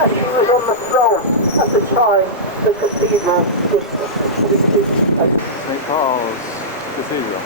and she was on the throne at the time the cathedral was St. Paul's Cathedral.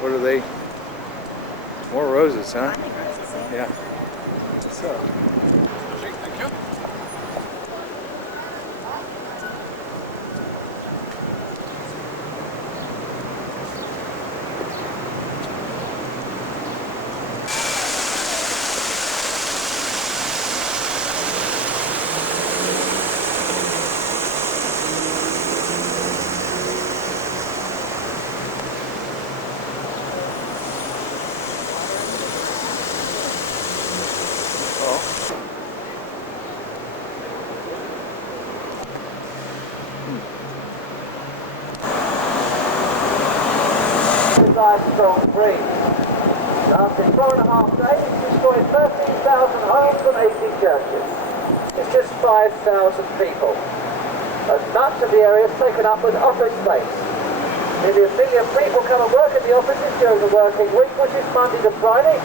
What are they? More roses, huh? Yeah. So. Thank you. Strong breeze. After 4.5 days, it's destroyed 13,000 homes and 80 churches. It's just 5,000 people. As much of the area is taken up with office space. Nearly 1 million people come and work in the offices during the working week, which is Monday to Friday,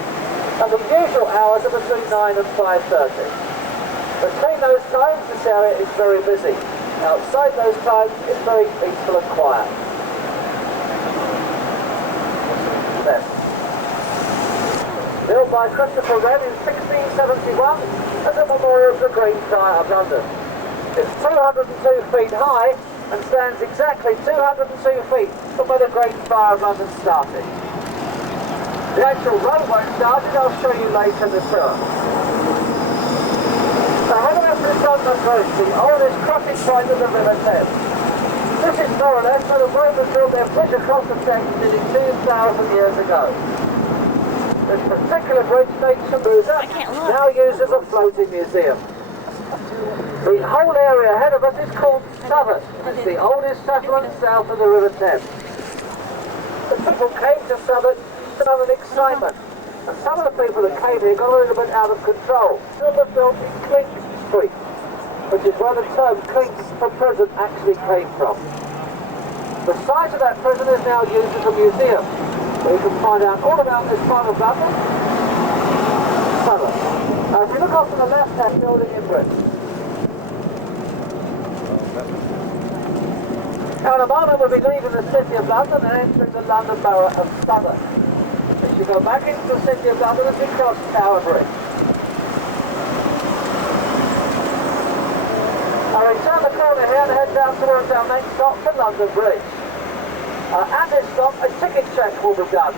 and the usual hours are between 9 and 5:30. Between those times, this area is very busy. Outside those times, it's very peaceful and quiet. Built by Christopher Wren in 1671 as a memorial to the Great Fire of London. It's 202 feet high and stands exactly 202 feet from where the Great Fire of London started. The actual roadway started, I'll show you later in the tour. The head of this London Bridge, the oldest crossing point of the River Thames. This is more or less where the Romans built their bridge across the Thames nearly 2,000 years ago. This particular bridge dates from Musa, now used as a floating museum. The whole area ahead of us is called Southwark. It's the oldest settlement south of the River Thames. The people came to Southwark to have an excitement, and some of the people that came here got a little bit out of control. Some were built in Clink Street, which is where the term clink for prison actually came from. The site of that prison is now used as a museum, where you can find out all about this part of London, Southwark. Now if you look off to the left-hand building in Britain, now in a moment we'll be leaving the City of London and entering the London Borough of Southwark. As you go back into the City of London as we cross Tower Bridge. Now we turn the corner here and head down towards our next stop to London Bridge. At this stop, a ticket check will be done.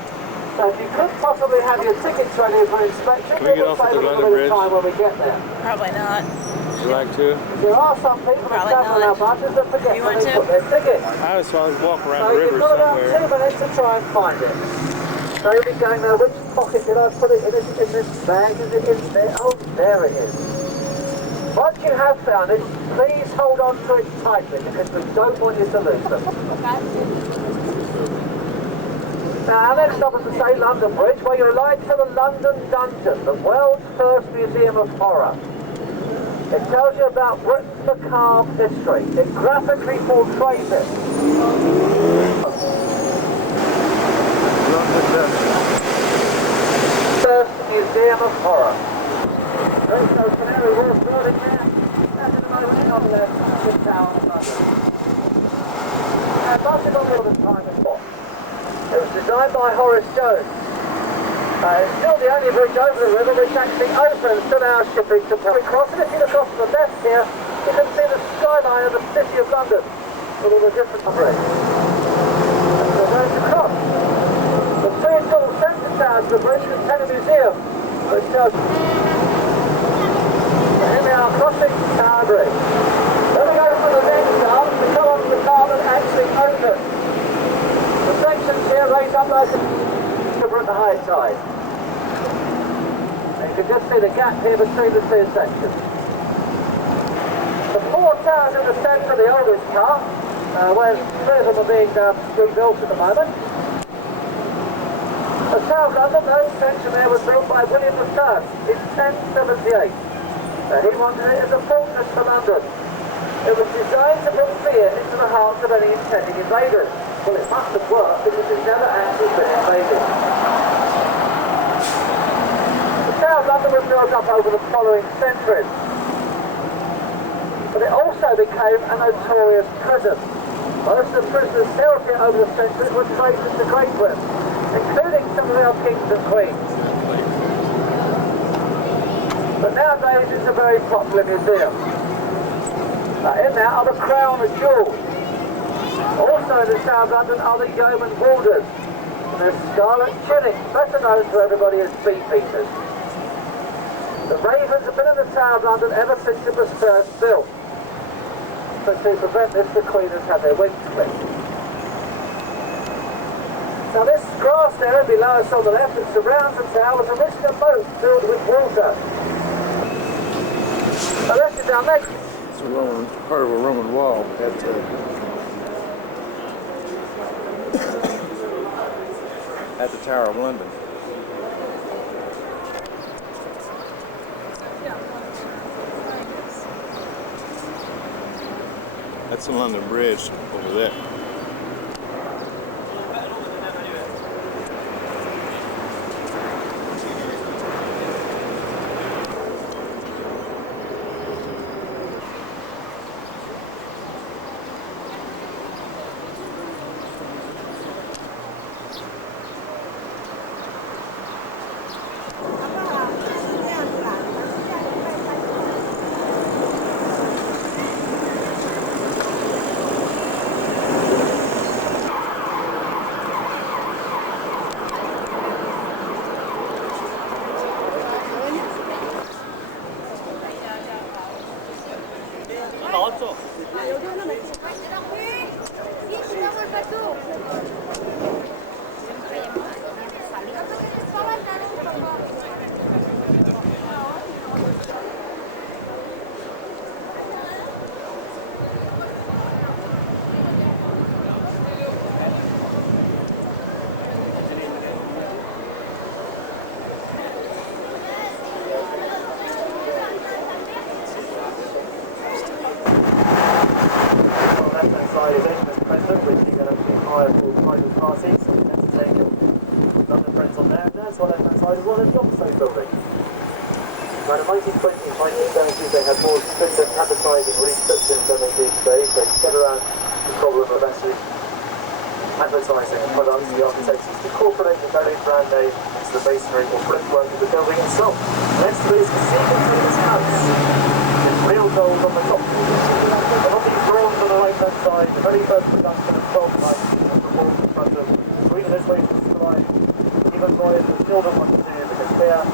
So if you could possibly have your tickets ready for inspection, can we get off at the London Bridge? Time when we get there. Probably not. Would you like to? There are some people that travel on our buses that forget when they put their tickets. I just want to walk around So the river you've got about somewhere. 2 minutes to try and find it. So you'll be going there, which pocket did I put it in? Is it in this bag? Is it in there? Oh, there it is. Once you have found it, please hold on to it tightly because we don't want you to lose them. Our next stop is the St London Bridge, where you're aligned to the London Dungeon, the world's first museum of horror. It tells you about Britain's macabre history. It graphically portrays it. First museum of horror. There's no Canary Wharf building there. That's at the moment on the Tower of London. And much of the time is what? It was designed by Horace Jones. It's still the only bridge over the river which actually opens to our shipping to cross. And if you look off to the left here, you can see the skyline of the city of London with all the different bridges. And so going to cross. The two tall centre towers of the bridge contain a museum which shows. So here we are crossing Tower Bridge. Then we go for the next arm to come on the car that actually opens. The sections here raise up like at the high tide. And you can just see the gap here between the two sections. The four towers in the centre, the oldest part, where three of them are being rebuilt at the moment. The Tower of London, those section there was built by William III in 1078. He wanted it as a fortress for London. It was designed to put fear into the hearts of any intending invaders. Well, it must have worked because it's never actually been invaded. The Tower of London was built up over the following centuries. But it also became a notorious prison. Most of the prisoners held here over the centuries were traitors to Great Britain, including some of our kings and queens. But nowadays it's a very popular museum. In there are the crown jewels. Also in the Tower of London are the yeoman warders. And there's scarlet tunics, better known to everybody as beefeaters. The ravens have been in the Tower of London ever since it was first built. But to prevent this, the Queen has had their wings clipped. Now this grass there below us on the left that surrounds the tower was originally a moat filled with water. Now this is our next. It's a Roman, part of a Roman wall. That's at the Tower of London. That's the London Bridge over there. London Bristol on there, and that's on the left-hand side as well as the Oxford building. Now in the 1920s and 1970s they had more stringent advertising restrictions than they do today, so to get around the problem of actually advertising products, the architects used to incorporate the very brand name into the masonry or brickwork of the building itself. Next to it is Cathedral Famous House, with real gold on the top. And on these bronze on the right-hand side, the very first production of 12 lights of the walls in front of them. So even this way to describe even boys who still don't want to see it because they are in a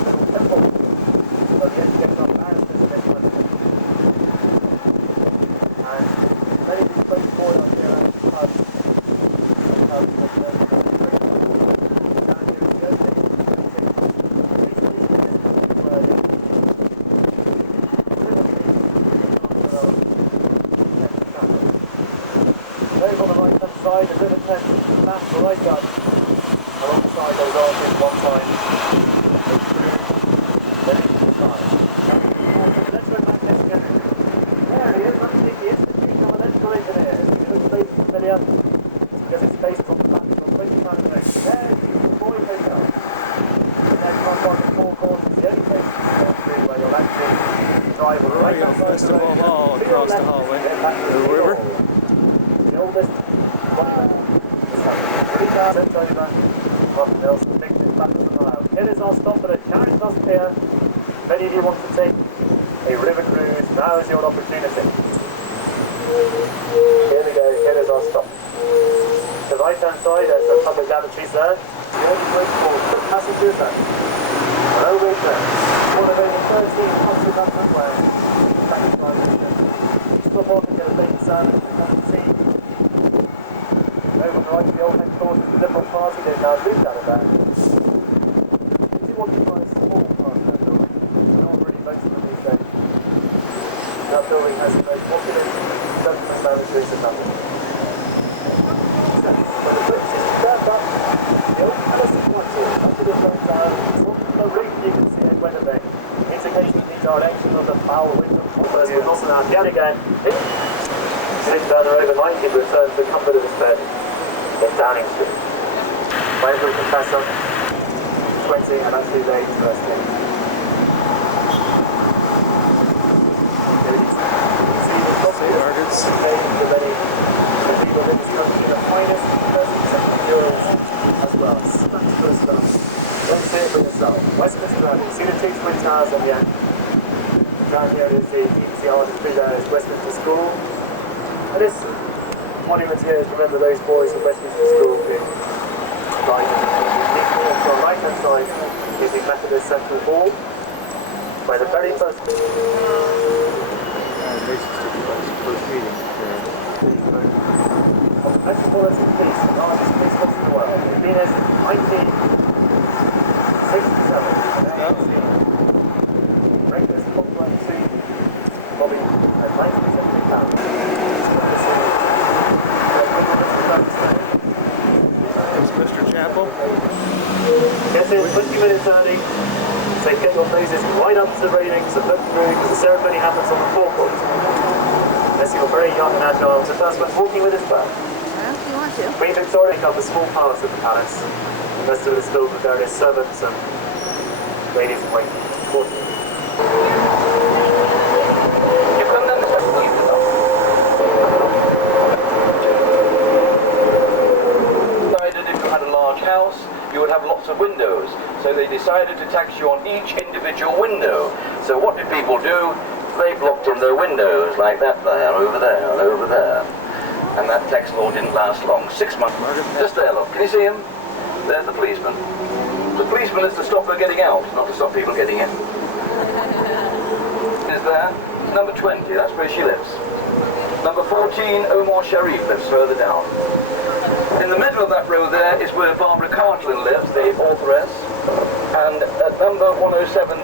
little temple. So the education of barristers in this one. And many of these folks born up here at the pub. Those on the right hand side, the river Thames maps right up alongside those arches one time. Then into the side. Let's go back next again. There he is, underneath the Institute of Electrical Engineers. If you look face familiar, because it's based on the fact of 20 times next. There's the boy hotel. And then come on the forecourt is the only place where you'll actually drive right outside Festival Hall across the hallway. The river. The oldest sent over. Martin Nelson takes it back to the Nile. Here is our stop at a Charing Cross Pier. Many of you want to take a river cruise. Now is your opportunity. Here we go. Here is our stop. The right hand side, there's the public lavatories there. The only place for foot passengers and railway trains. One of only 13 public underground. Stop off and get a big sand and have a tea. Over the right, the old headquarters of the Liberal Party, they've now moved out of that. If you want to buy a small part of that building, it's not really most of them these days. That building has the most popular government lavatories in London. So, when the British system turned up, the old palace of Whitehall, under the front tower, the ring you can see at Weatherbeck. Its occasionally needs our action of the foul wind of Poppers was also now down again. Sitting down overnight, he returned to the comfort of his bed in Downing Street. Michael Professor, 20 and that's his age first thing. See the Margaret's. the many people in this country, the finest universities and girls as well. Spectacular stuff. Don't see it for yourself. Westminster Abbey, see the two twin towers on the end. Down here is the EPCR, and through there is Westminster School. And this monument here is to remember those boys at Westminster School who died in the on the right hand side is the Methodist Central Hall, where the very first Metropolitan Police, the largest police force in the world. They've been as 1967. Breakfast, popcorn, tea, Bobby, at 1970 pounds. There's Mr. Chapel. Get in 20 minutes early. So get your noses right up to the railings and look through because the ceremony happens on the forecourt. Unless you're very young and agile, so first one's walking with his bag. You want to? Queen Victoria covers small parts of the palace. The rest of it is filled with various servants and ladies in waiting. Decided if you had a large house, you would have lots of windows. So they decided to tax you on each individual window. So what did people do? They blocked in their windows like that there, over there, and over there. And that tax law didn't last long. 6 months. Just there, look. Can you see him? There's the policeman. The policeman is to stop her getting out, not to stop people getting in. Is there? Number 20, that's where she lives. Number 14, Omar Sharif lives further down. In the middle of that row there is where Barbara Cartlin lives, the authoress. And at number 107,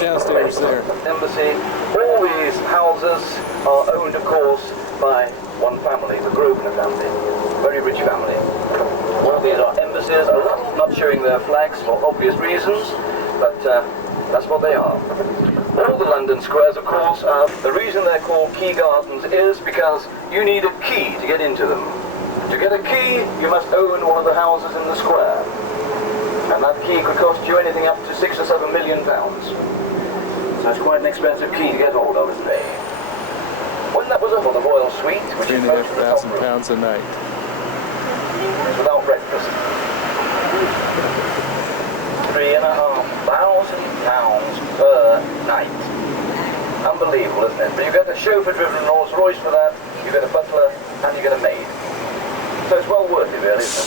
Downstairs there. Embassy. All these houses are owned, of course, by one family, the Grosvenor family. Very rich family. All these are embassies, not showing their flags for obvious reasons, but that's what they are. All the London squares, of course, the reason they're called key gardens is because you need a key to get into them. To get a key, you must own one of the houses in the square. And that key could cost you anything up to £6 or £7 million. So it's quite an expensive key to get hold of, isn't it? When that was up on the Royal Suite, which is most of the top room, £3,500 a night. without breakfast. £3,500 per night. Unbelievable, isn't it? But you get a chauffeur-driven Rolls Royce for that, you get a butler, and you get a maid. So it's well worth it, really, isn't it?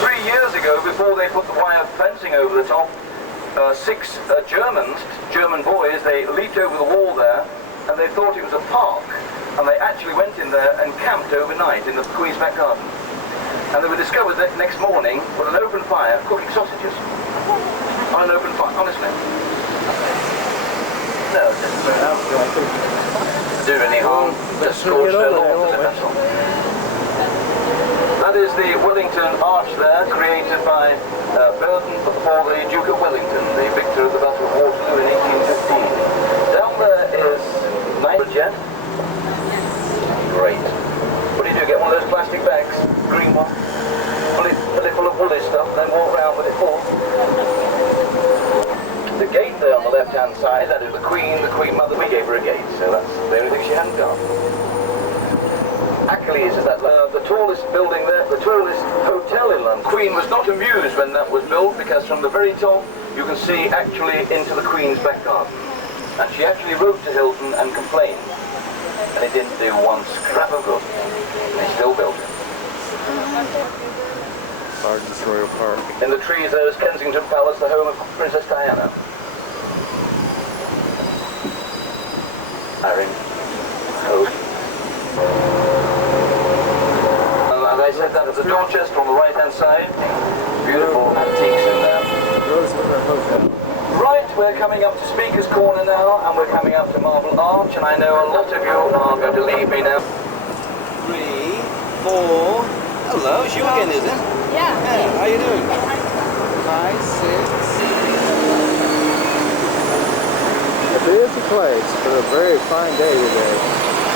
3 years ago, before they put the wire fencing over the top, 6 German boys, they leaped over the wall there, and they thought it was a park, and they actually went in there and camped overnight in the Queen's back garden. And they were discovered that next morning with an open fire cooking sausages. On an open fire, honestly. No, do any harm, just scorch their lawns as a vessel. That is the Wellington Arch there, created by Burton for the Duke of Wellington, the victor of the Battle of Waterloo in 1815. Down there is Jet. Great. What do? Get one of those plastic bags, green one, fill it full of woolly stuff, then walk around with it full. The gate there on the left-hand side, that is the Queen Mother. We gave her a gate, so that's the only thing she hadn't got. Achilles is that the tallest building there, the tallest hotel in London. Queen was not amused when that was built, because from the very top you can see actually into the Queen's back garden. And she actually wrote to Hilton and complained, and it didn't do one scrap of good. They still built it. Gardens Royal Park. In the trees there is Kensington Palace, the home of Princess Diana. Harry. And I said that is the Dorchester on the right-hand side. Beautiful antiques in there. Right, we're coming up to Speaker's Corner now, and we're coming up to Marble Arch, and I know a lot of you are going to leave me now. 3, 4. Hello, it's you again, is it? Yeah. Yeah, how you doing? 5, 6. A busy place for a very fine day today.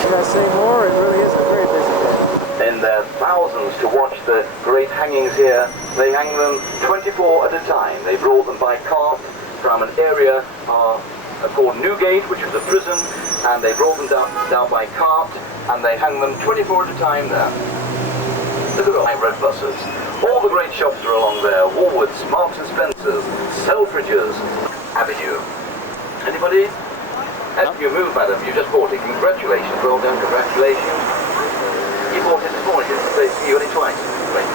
Can I say more? It really is a very busy day. In their thousands to watch the great hangings here. They hang them 24 at a time. They brought them by cart from an area called Newgate, which is a prison, and they brought them down by cart, and they hang them 24 at a time there. Look at all my red buses. All the great shops are along there. Woolworths, Marks and Spencer's, Selfridges, Avenue. Anybody? As you move, madam, you just bought it. Congratulations. Well done, congratulations. You bought it this morning, didn't they see you only twice? Great.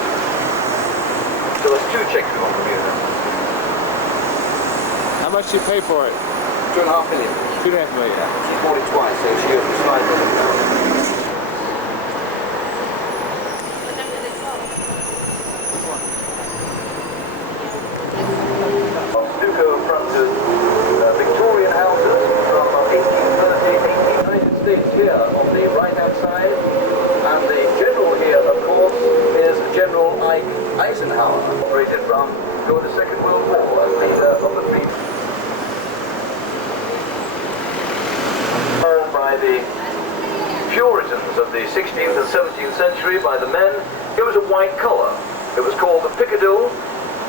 So there's 2 checks we want from you now. How much do you pay for it? 2.5 million. 2.5 million. She bought it twice, so she owes me $5 million. Stucco fronted Victorian houses from 1830, 1890. United States here on the right-hand side, and the general here, of course, is General Eisenhower, operated from during the Second World War as leader of the fleet. By the Puritans of the 16th and 17th century, by the men, it was a white colour. It was called the Piccadilly,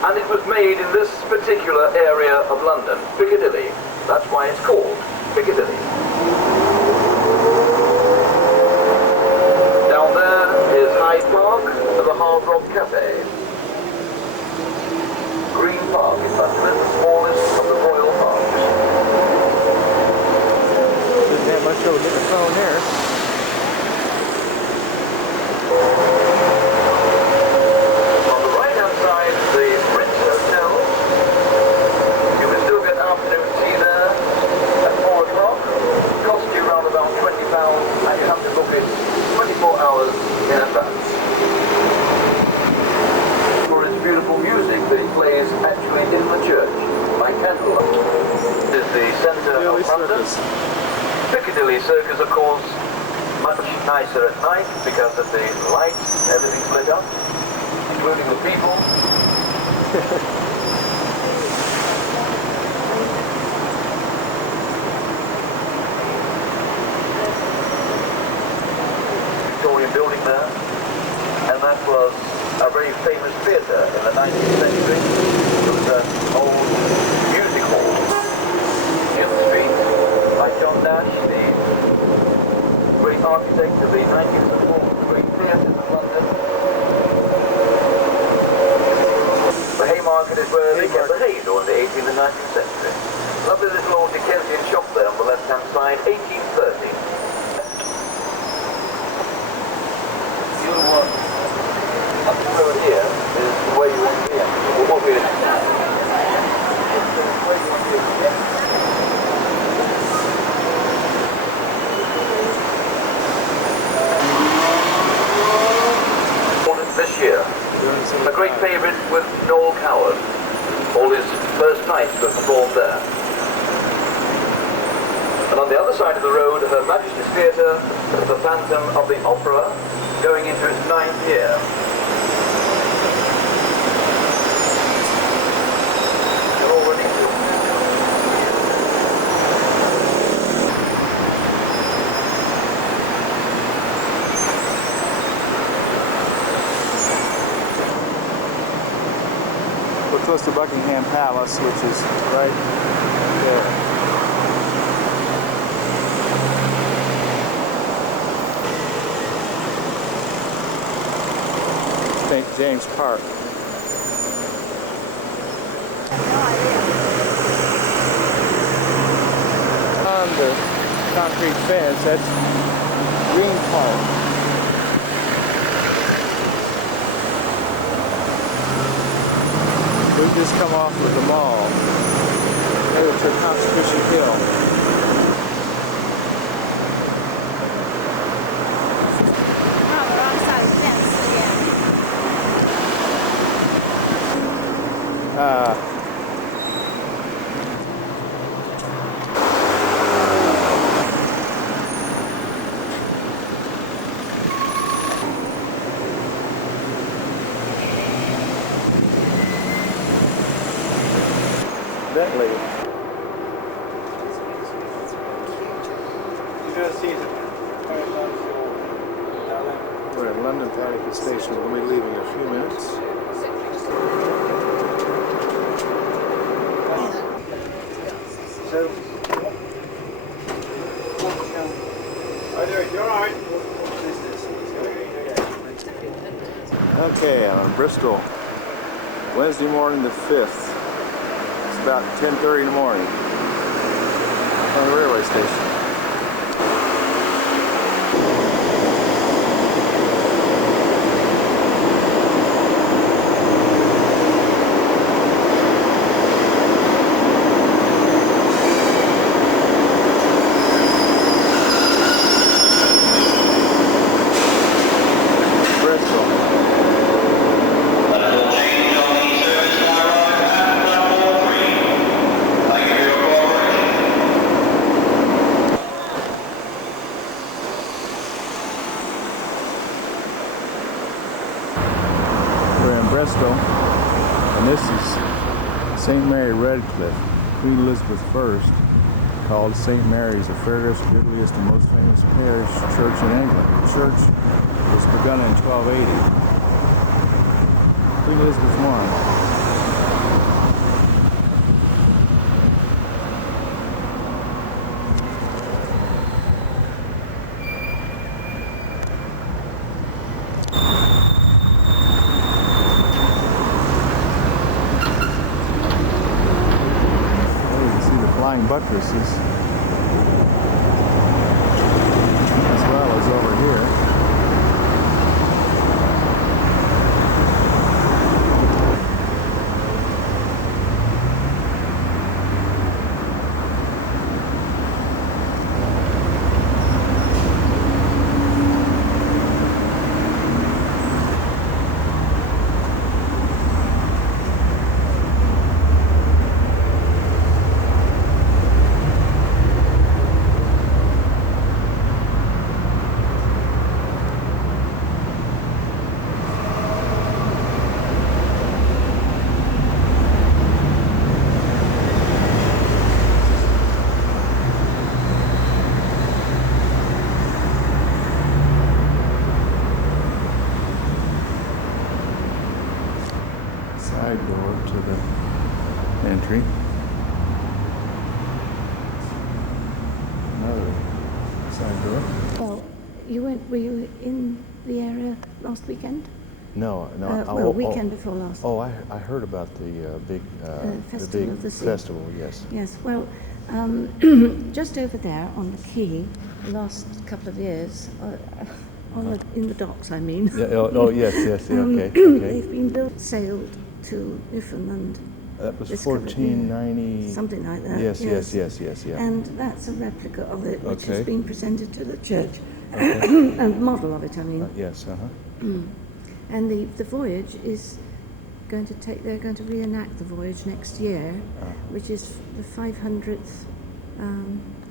and it was made in this particular area of London, Piccadilly. That's why it's called Piccadilly. Down there is Hyde Park and the Hard Rock Cafe. Green Park is the smallest of the royal parks. Didn't have much trouble getting the phone here. On the right-hand side, the Ritz Hotel. You can still get afternoon tea there at 4 o'clock. Cost you around about £20, and you have to book it 24 hours in advance. For its beautiful music that it plays actually in the church, by candlelight. This is the centre of London. Piccadilly Circus, of course, much nicer at night because of the lights, everything's lit up, including the people. Victorian building there, and that was a very famous theatre in the 19th century. It was an old music hall in the street by John Nash, the great architect of the 19th and 40th great theatres of London. The Haymarket is where they kept the hay during the 18th and 19th century. Lovely little old Dickensian shop there on the left-hand side, 1830. Up to over here is where you want to be. Or what we this year. A great favourite with Noel Coward. All his first nights were performed there. And on the other side of the road, Her Majesty's Theatre, the Phantom of the Opera, going into its 9th year. They're all running. We're close to Buckingham Palace, which is right there. St. James Park. On the concrete fence, that's Green Park. We've just come off of the mall over to Constitution Hill. Bentley. We're at London Paddington Station. We'll be leaving in a few minutes. Okay, I'm in Bristol, Wednesday morning the 5th. It's about 10:30 in the morning on the railway station. Bristol, and this is St. Mary Redcliffe, Queen Elizabeth I, called St. Mary's the fairest, goodliest, and most famous parish church in England. The church was begun in 1280. Queen Elizabeth I. Buttresses, as well as over here. Side door to the entry. Another side door. Well, were you in the area last weekend? No. Weekend before last. Oh, I heard about the big Festival of the Sea. festival. Yes. Yes. Well, just over there on the quay, the last couple of years, in the docks, I mean. Yeah, yes. Yeah, okay. They've been built, sailed to Newfoundland. That was 1490. Something like that. Yes. Yeah. And that's a replica of it, which Okay. has been presented to the church. And model of it, I mean. Yes. And the voyage is they're going to reenact the voyage next year, which is the 500th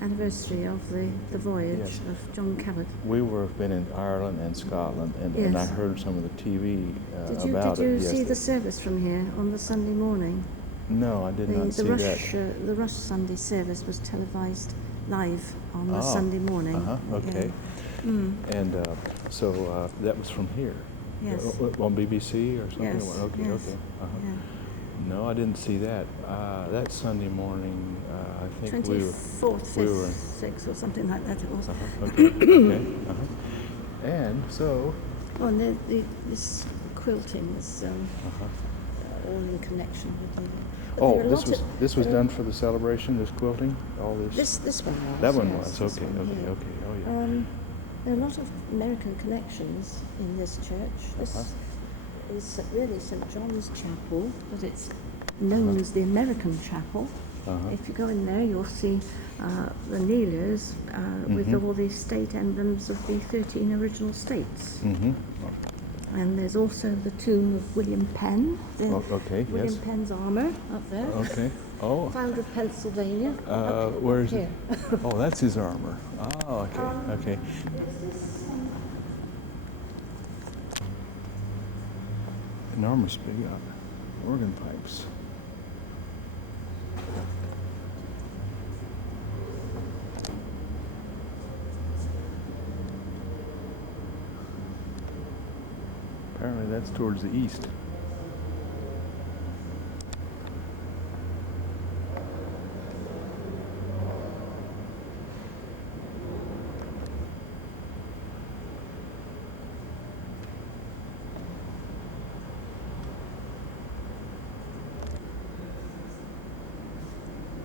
anniversary of the voyage Yes. of John Cabot. We have been in Ireland and Scotland, and I Yes. heard some of the TV Did about you it. see Yes, the service from here on the Sunday morning? no, I did not see that. The Rush Sunday service was televised live on the Oh, Sunday morning. Okay. And so that was from here? Yes. On BBC or something? Yes, Okay, yes, okay. yeah. No, I didn't see that. That Sunday morning, I think we were... 24th, 5th, 6th or something like that it was. Okay, okay. And so... Oh, and this quilting is all in connection with the... but Oh, there are this was done for the celebration, this quilting? All this? This one was. That one yes, was, this okay, one okay, here. okay. Oh, yeah. There are a lot of American connections in this church. This is really St. John's Chapel, but it's known as the American Chapel. If you go in there, you'll see the kneelers with all the state emblems of the 13 original states. And there's also the tomb of William Penn, William Penn's armour up there. Okay. Oh. Founder of Pennsylvania. Where is here. it? Oh, that's his armor. Oh, okay, okay. Enormous big organ pipes. Apparently that's towards the east.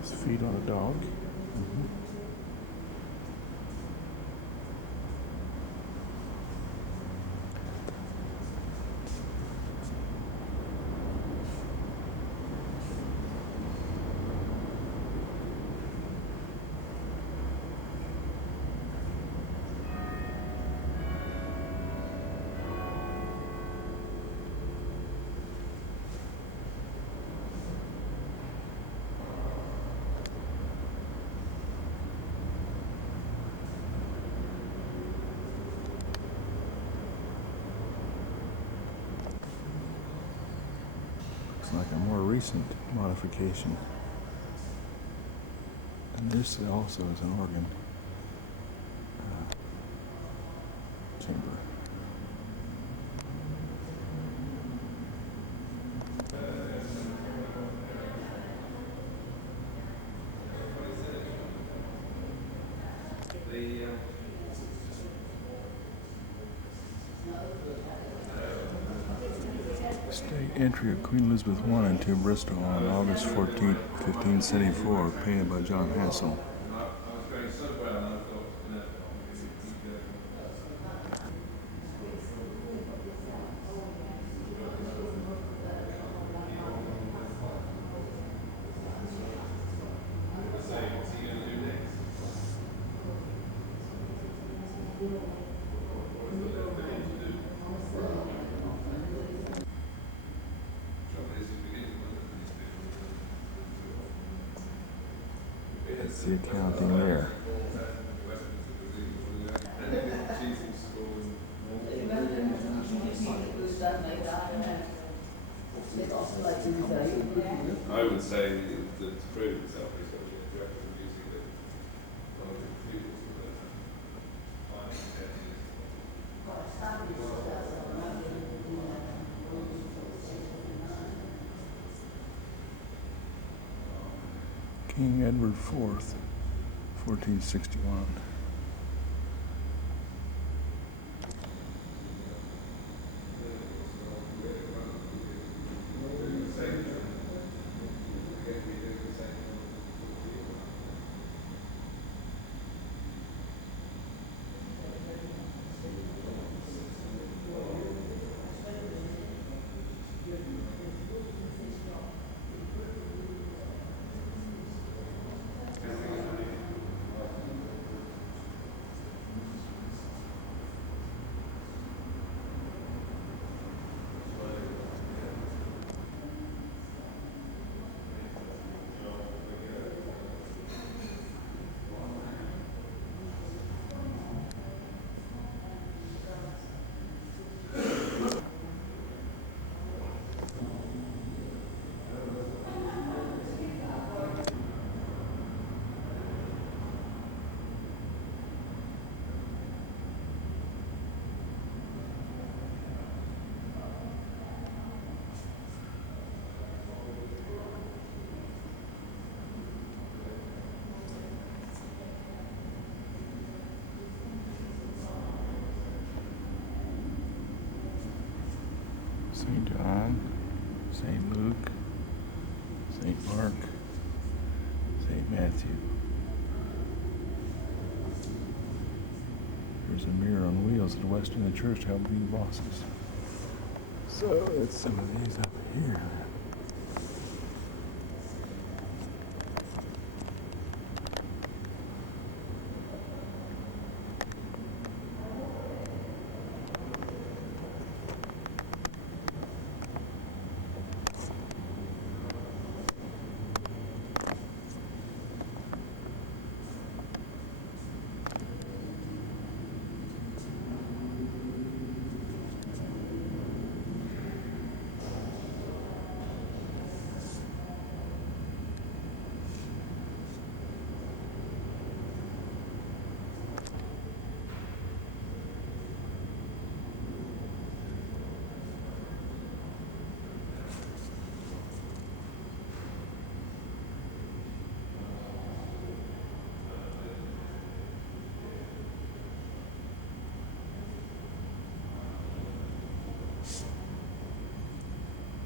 His feet on a dog. Looks like a more recent modification. And this also is an organ chamber. State entry of Queen Elizabeth I into Bristol on August 14, 1574, painted by John Hassel. That's the accounting there. I would say the fruit itself is what you have to using it. King Edward IV, 1461. St. John, St. Luke, St. Mark, St. Matthew. There's a mirror on wheels at the west end of the church to help read bosses. So it's some of these up here.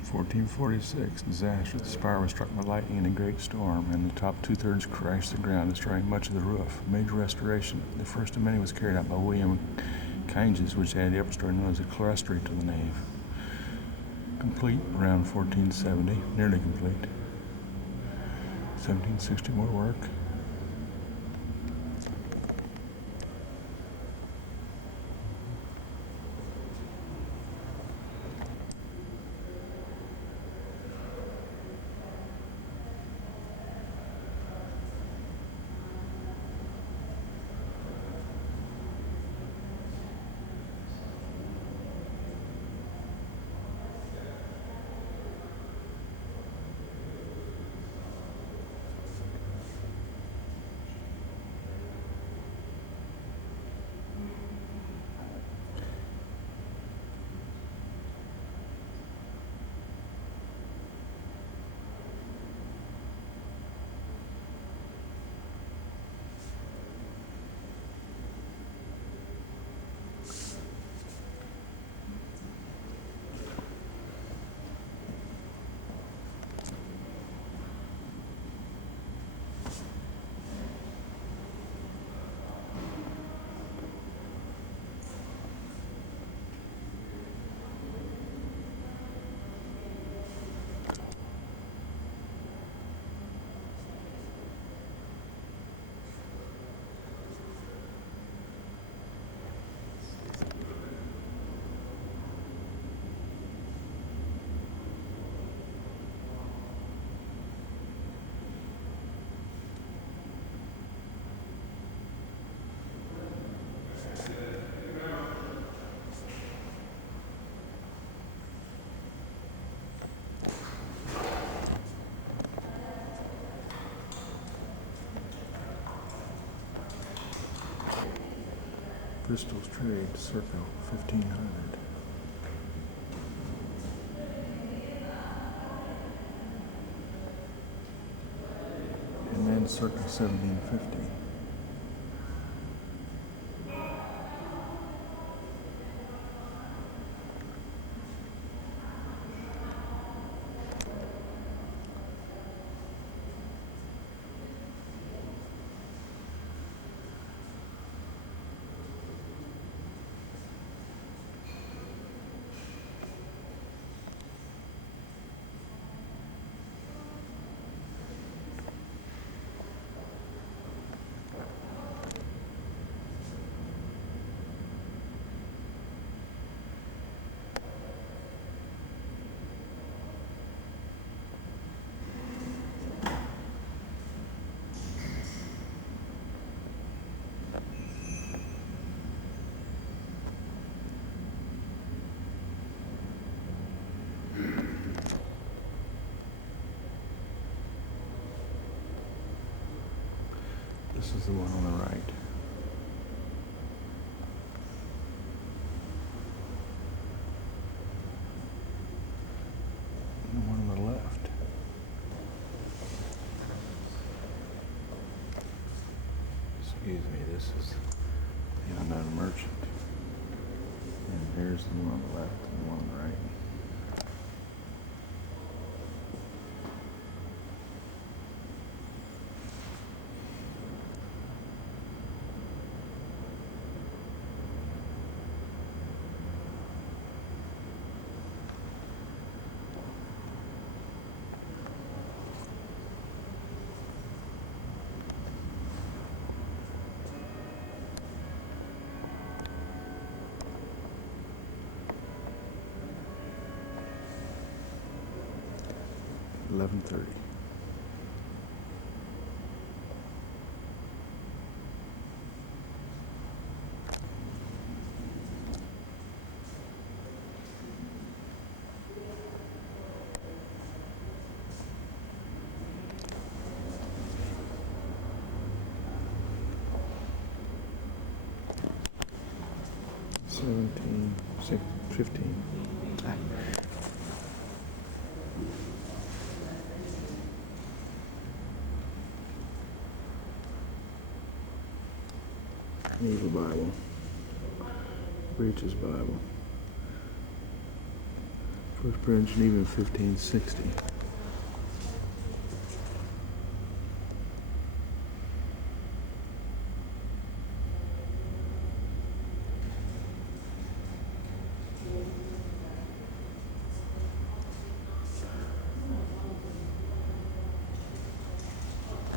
In 1446, disaster. The spire was struck by lightning in a great storm, and the top two-thirds crashed to the ground, destroying much of the roof. Major restoration. The first of many was carried out by William Keynes, which added the upper story known as a clerestory to the nave. Complete around 1470, nearly complete. 1760 more work. Bristol's trade circa 1500. And then circa 1750. This is the one on the right. And the one on the left. Excuse me, this is the unknown merchant. And here's the one on the left and the one on the right. 11:30. $17, $15. Needle Bible. Breaches Bible. First printed Geneva in 1560.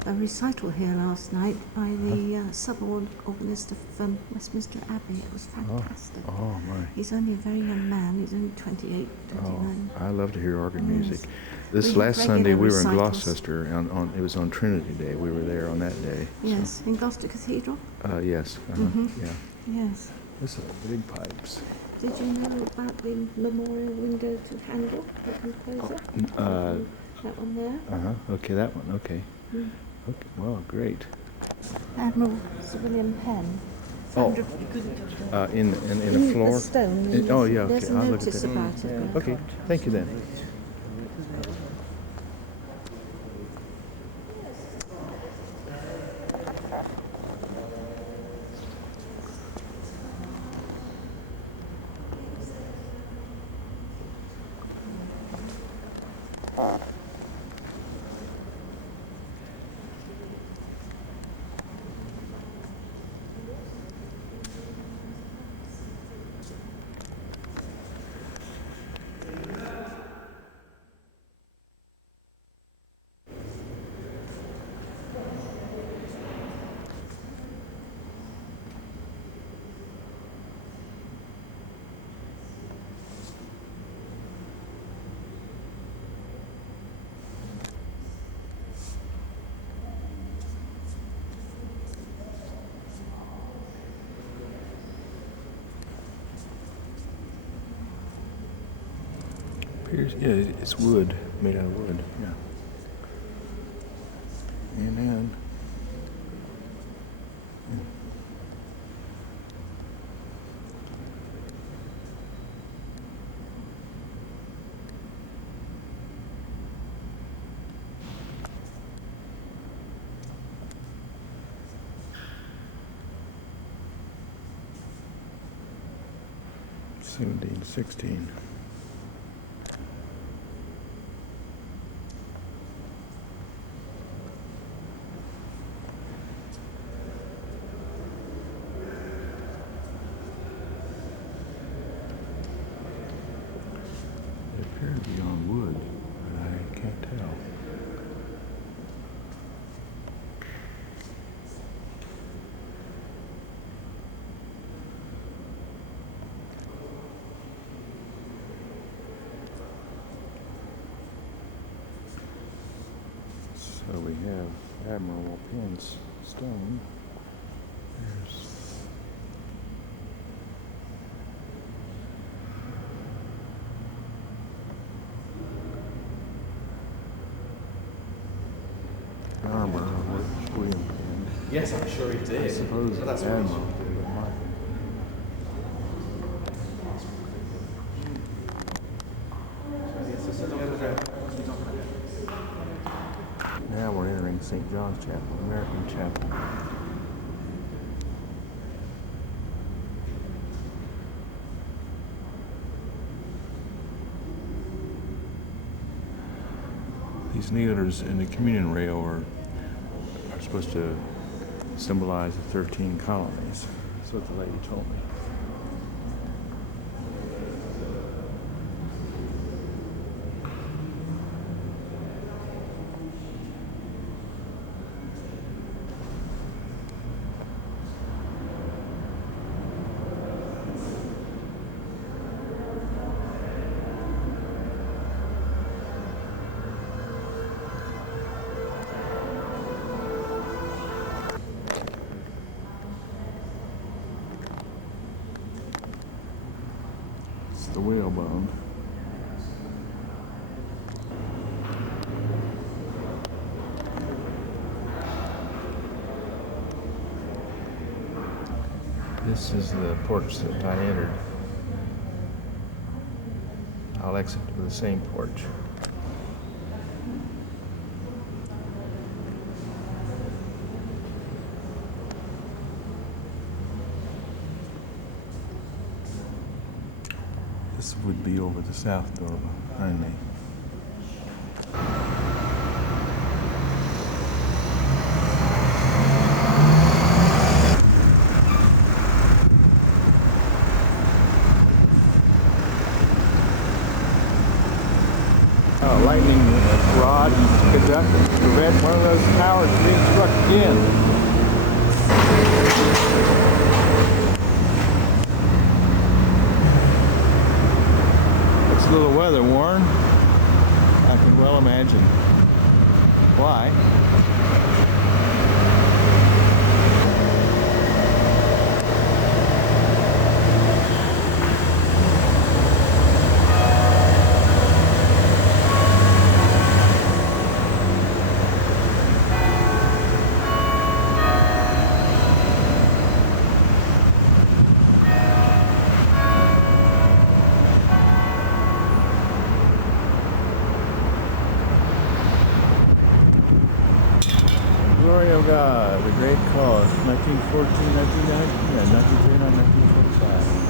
A recital here last night by the sub-organist of Westminster Abbey. It was fantastic. Oh my. He's only a very young man. He's only 28, 29. I love to hear organ Yes. music. This We last have Sunday we regular were in recitals. Gloucester. It was on Trinity Day. We were there on that day. Yes, in Gloucester Cathedral. So, yes. Yeah. Yes. This is big pipes. Did you know about the memorial window to Handel, the composer? That one there? Okay, that one. Okay. Okay. Well, great. Admiral Sir William Penn. Oh. In the floor. The stone. Oh yeah. There's Okay. a I'll look at notice that. about it. there. Okay. Thank you then. Yeah, it's wood, made out of wood. Yeah. And then. $17, $16. They appear to be on wood, but I can't tell. So we have Admiral Penn's stone. There's armor of William Penn. Yes, I'm sure he did. I suppose So the that's what he's- Admiral did, but my Now we're entering St. John's Chapel, American Chapel. These needlers in the communion rail are supposed to symbolize the 13 colonies. That's what the lady told me. the whalebone. This is the porch that I entered. I'll exit to the same porch. This would be over the south door behind me. Lightning rod to prevent one of those towers being struck again. It's a little weather worn. I can well imagine why. Glory of God, the great cause, 1914, 1939, 1945.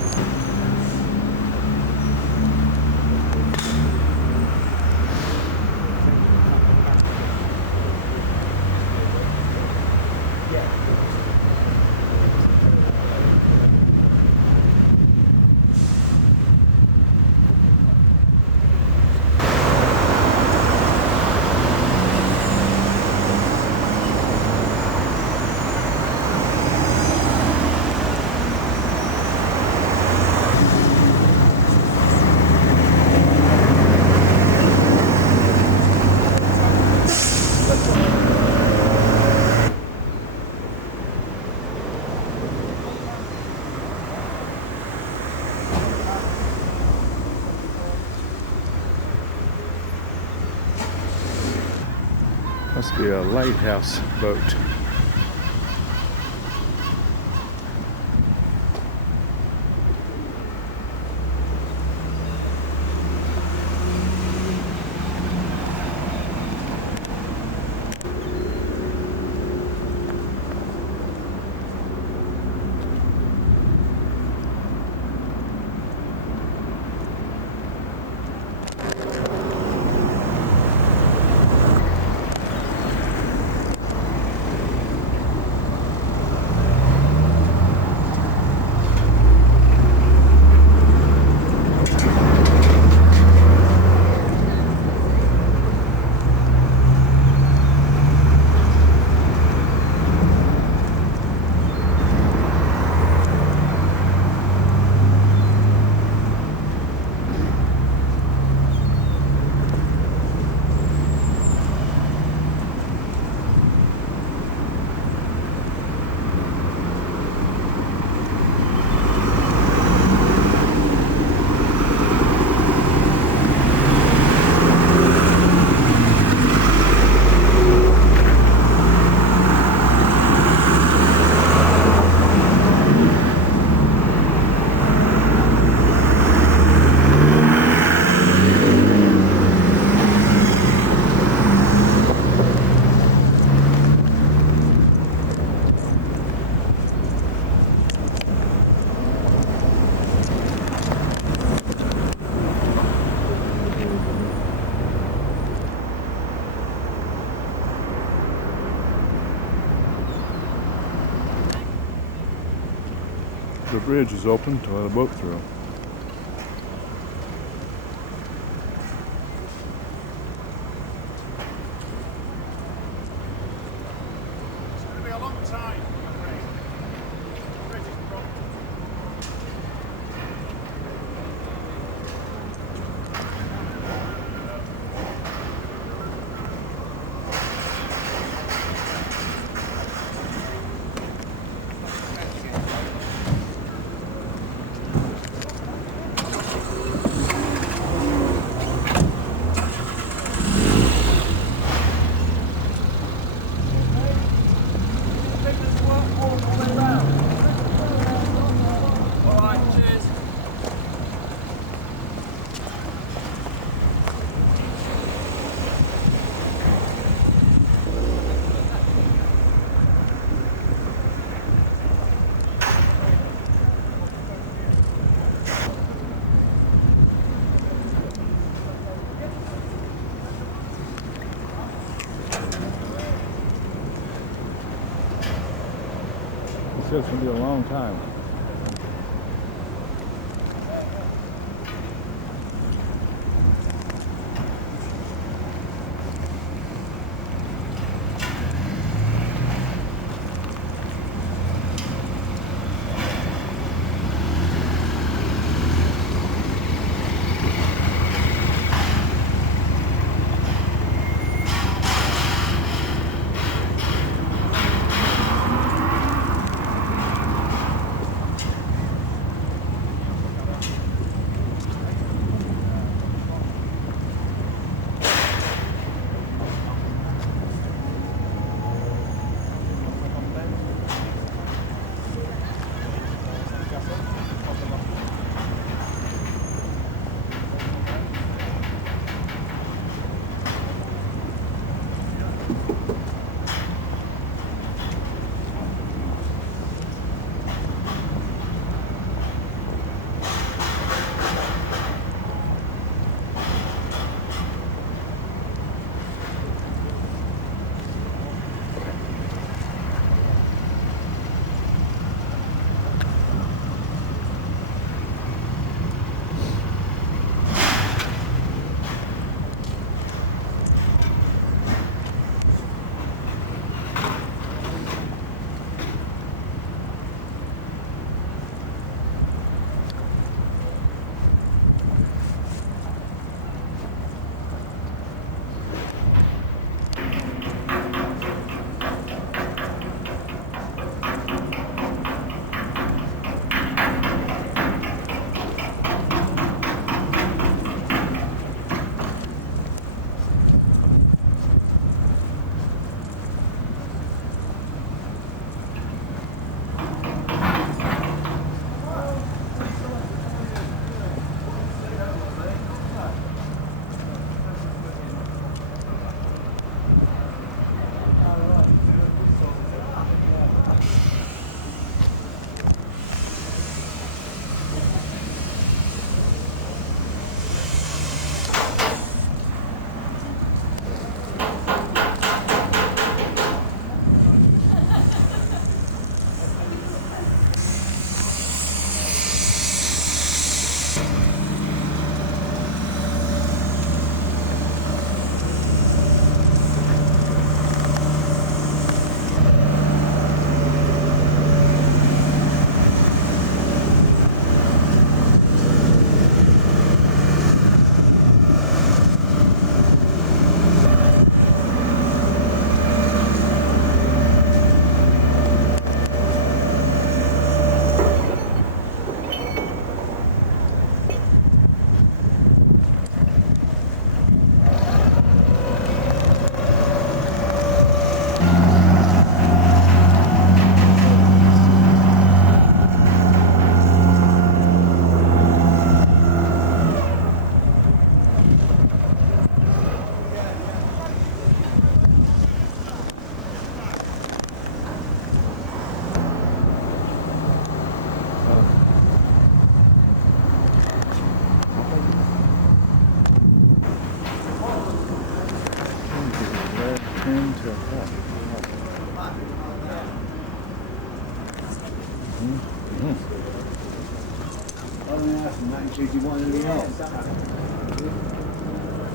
Must be a lighthouse boat. The bridge is open to let a boat through. It's going to be a long time, I'm afraid. The bridge is broken. trip's gonna be a long time.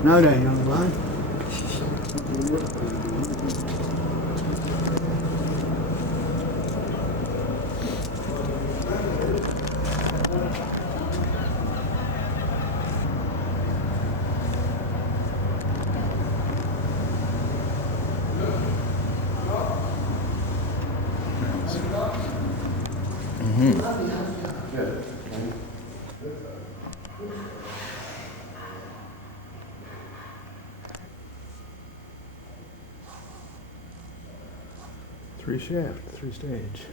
No, there, young man. Three shaft, three stage.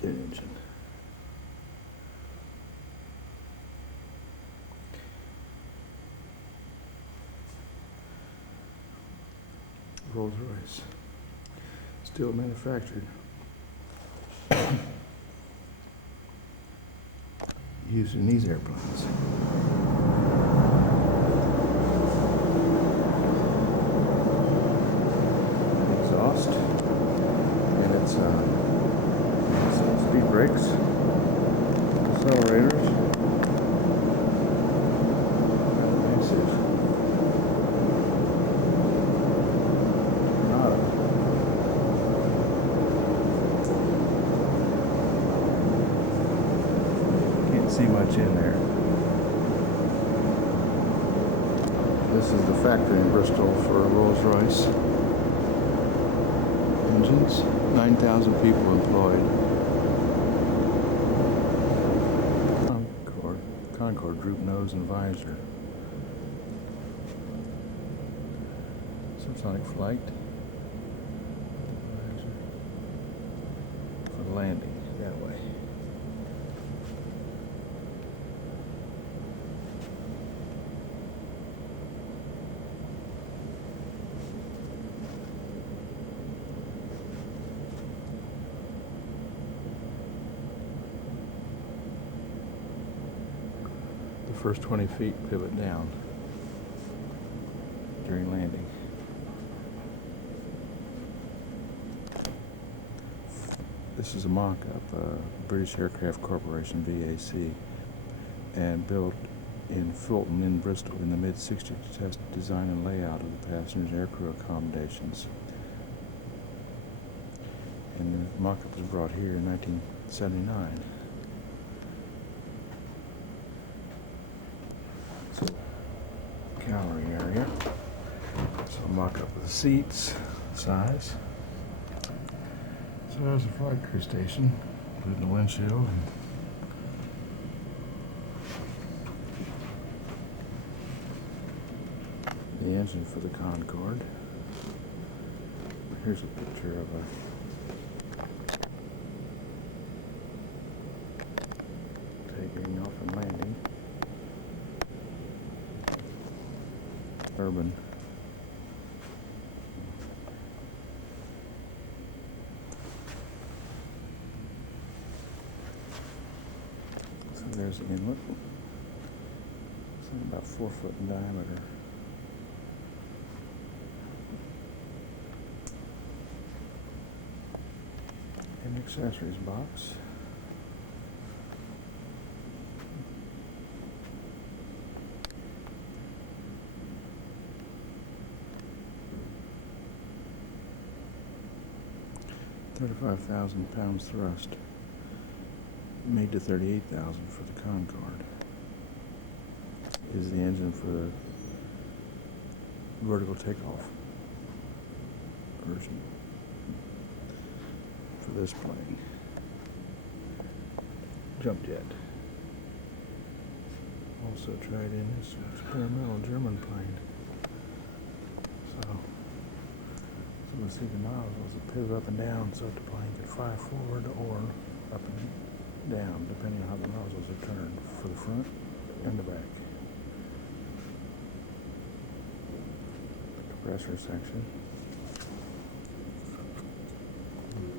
Jet engine. Rolls Royce. Still manufactured. Used in these airplanes. Exhaust. And it's speed brakes, accelerators. Massive. Can't see much in there. This is the factory in Bristol for Rolls-Royce engines. 9,000 people employed. Concorde, droop nose and visor. Subsonic flight. Visor. For landing that way. The first 20 feet pivot down during landing. This is a mock-up, British Aircraft Corporation, VAC, and built in Fulton in Bristol in the mid-60s to test design and layout of the passengers' aircrew accommodations. And the mock-up was brought here in 1979. Gallery area. So I'll mock up the seats, size. So there's the flight crew station, including the windshield. And the engine for the Concorde. Here's a picture of taking off and landing. Urban. So there's the inlet. It's about 4 foot in diameter. An accessories box. £35,000 thrust, made to 38,000 for the Concorde. Is the engine for the vertical takeoff version for this plane. Jump jet. Also tried in this experimental German plane. So we'll see the nozzles will pivot up and down so that the plane can fly forward or up and down, depending on how the nozzles are turned for the front and the back. The compressor section.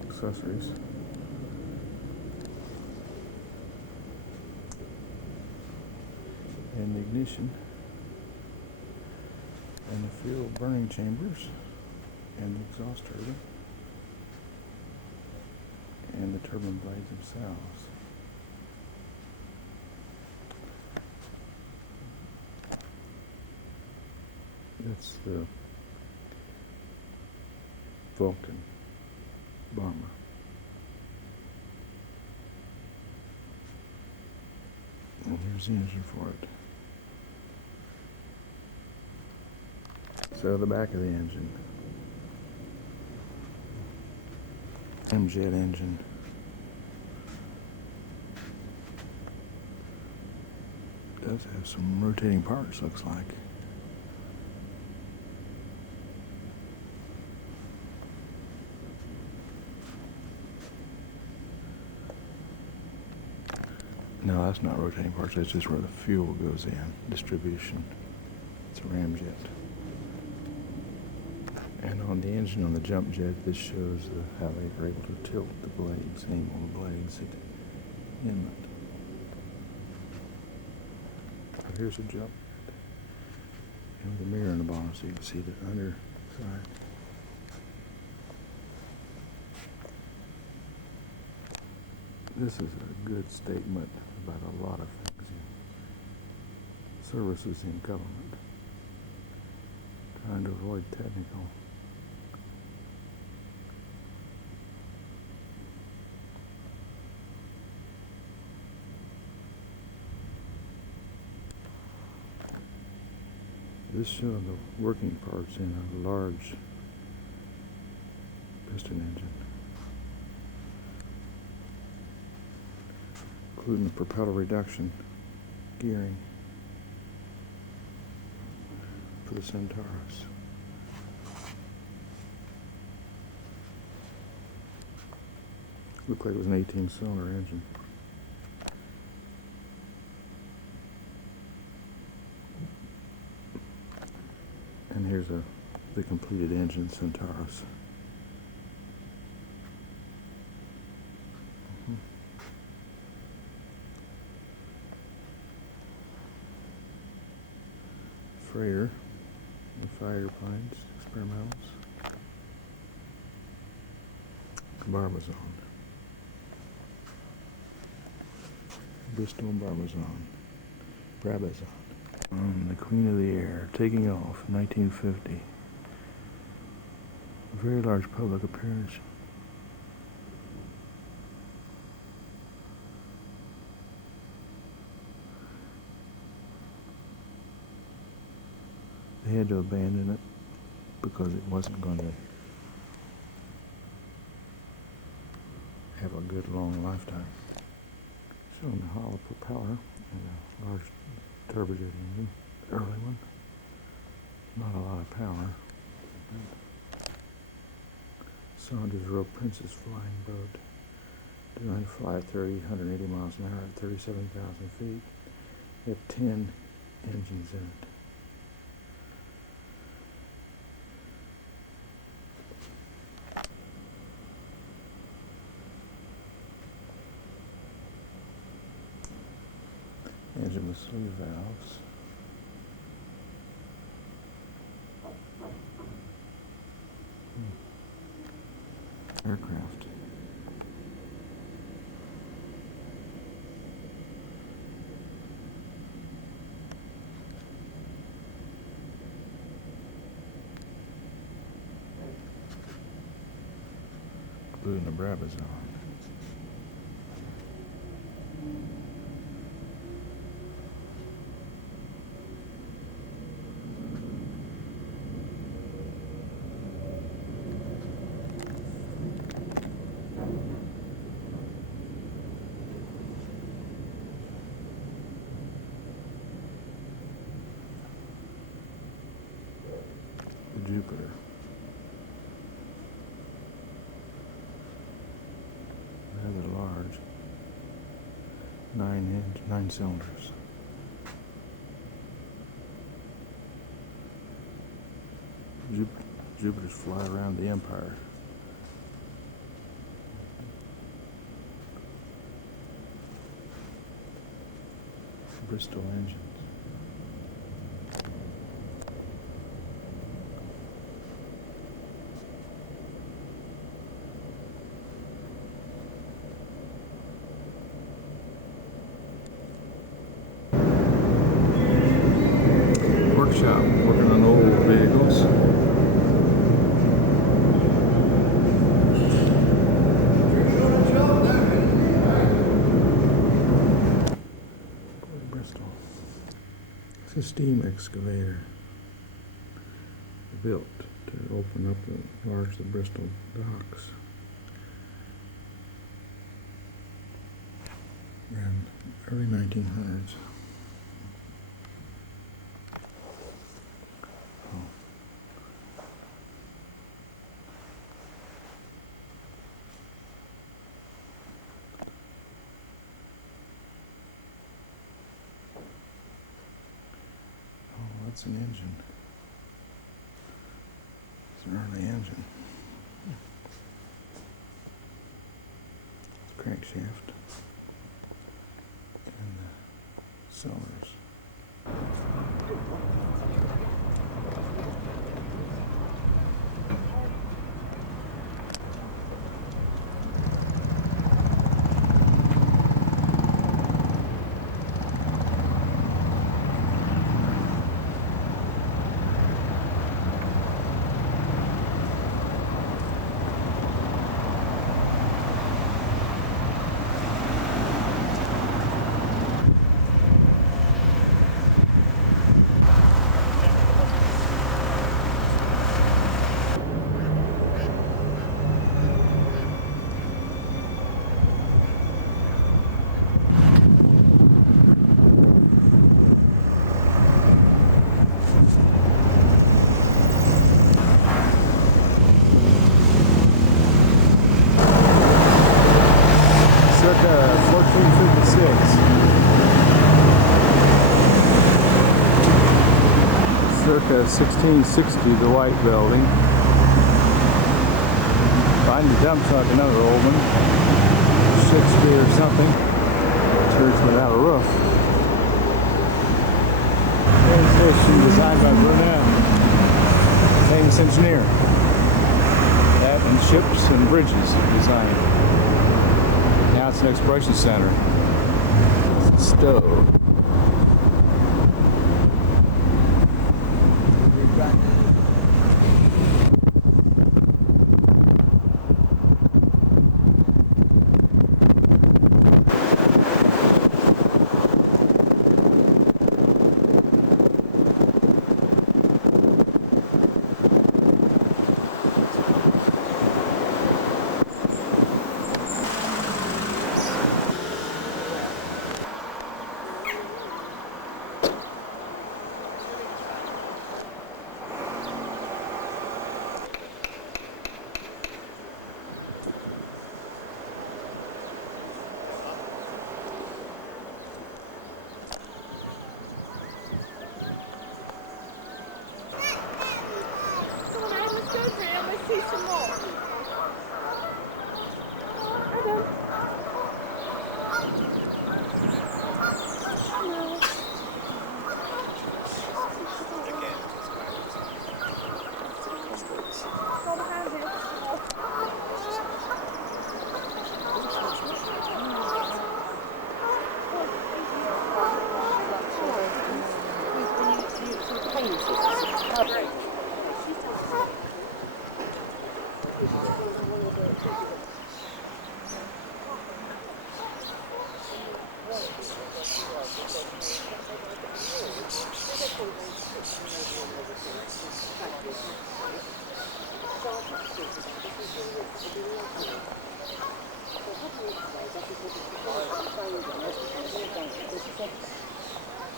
Accessories. And the ignition. And the fuel burning chambers. And the exhaust turbine, and the turbine blades themselves. That's the Vulcan bomber. And here's the engine for it. So the back of the engine. Jet engine. Does have some rotating parts, looks like. No, that's not rotating parts, that's just where the fuel goes in. Distribution. It's a ramjet. And on the engine on the jump jet, this shows how they were able to tilt the blades, aim on the blades at the inlet. Here's a jump. And the mirror in the bottom so you can see the underside. This is a good statement about a lot of things here. Services in government. Trying to avoid technical. This shows the working parts in a large piston engine, including the propeller reduction gearing for the Centauros. Looked like it was an 18-cylinder engine. And here's the completed engine, Centauros. Freighter, the fire planes, experimentals. Barbizon. Bristol Barbizon. Brabazon. The Queen of the Air, taking off, 1950. A very large public appearance. They had to abandon it because it wasn't going to have a good long lifetime. Showing the hollow propeller and a large turbojet engine, early one. Not a lot of power. Saunders Row Princess flying boat. Designed to fly at 180 miles an hour at 37,000 feet. They have 10 engines in it. Engine with sleeve valves. Aircraft. Including the Brabazon. Jupiter. Rather large. 9 cylinders. Jupiters fly around the Empire. Bristol engines. Workshop, working on old vehicles. Bristol. It's a steam excavator built to open up and enlarge the Bristol docks. Around early 1900s. That's an engine. It's an early engine. Crankshaft. And cylinders. circa 1660, the white building. Find the dump truck, another old one. 60 or something. Church without a roof. Train station designed by Burnett, famous engineer. That and ships and bridges design. Now it's an exploration center. Stove.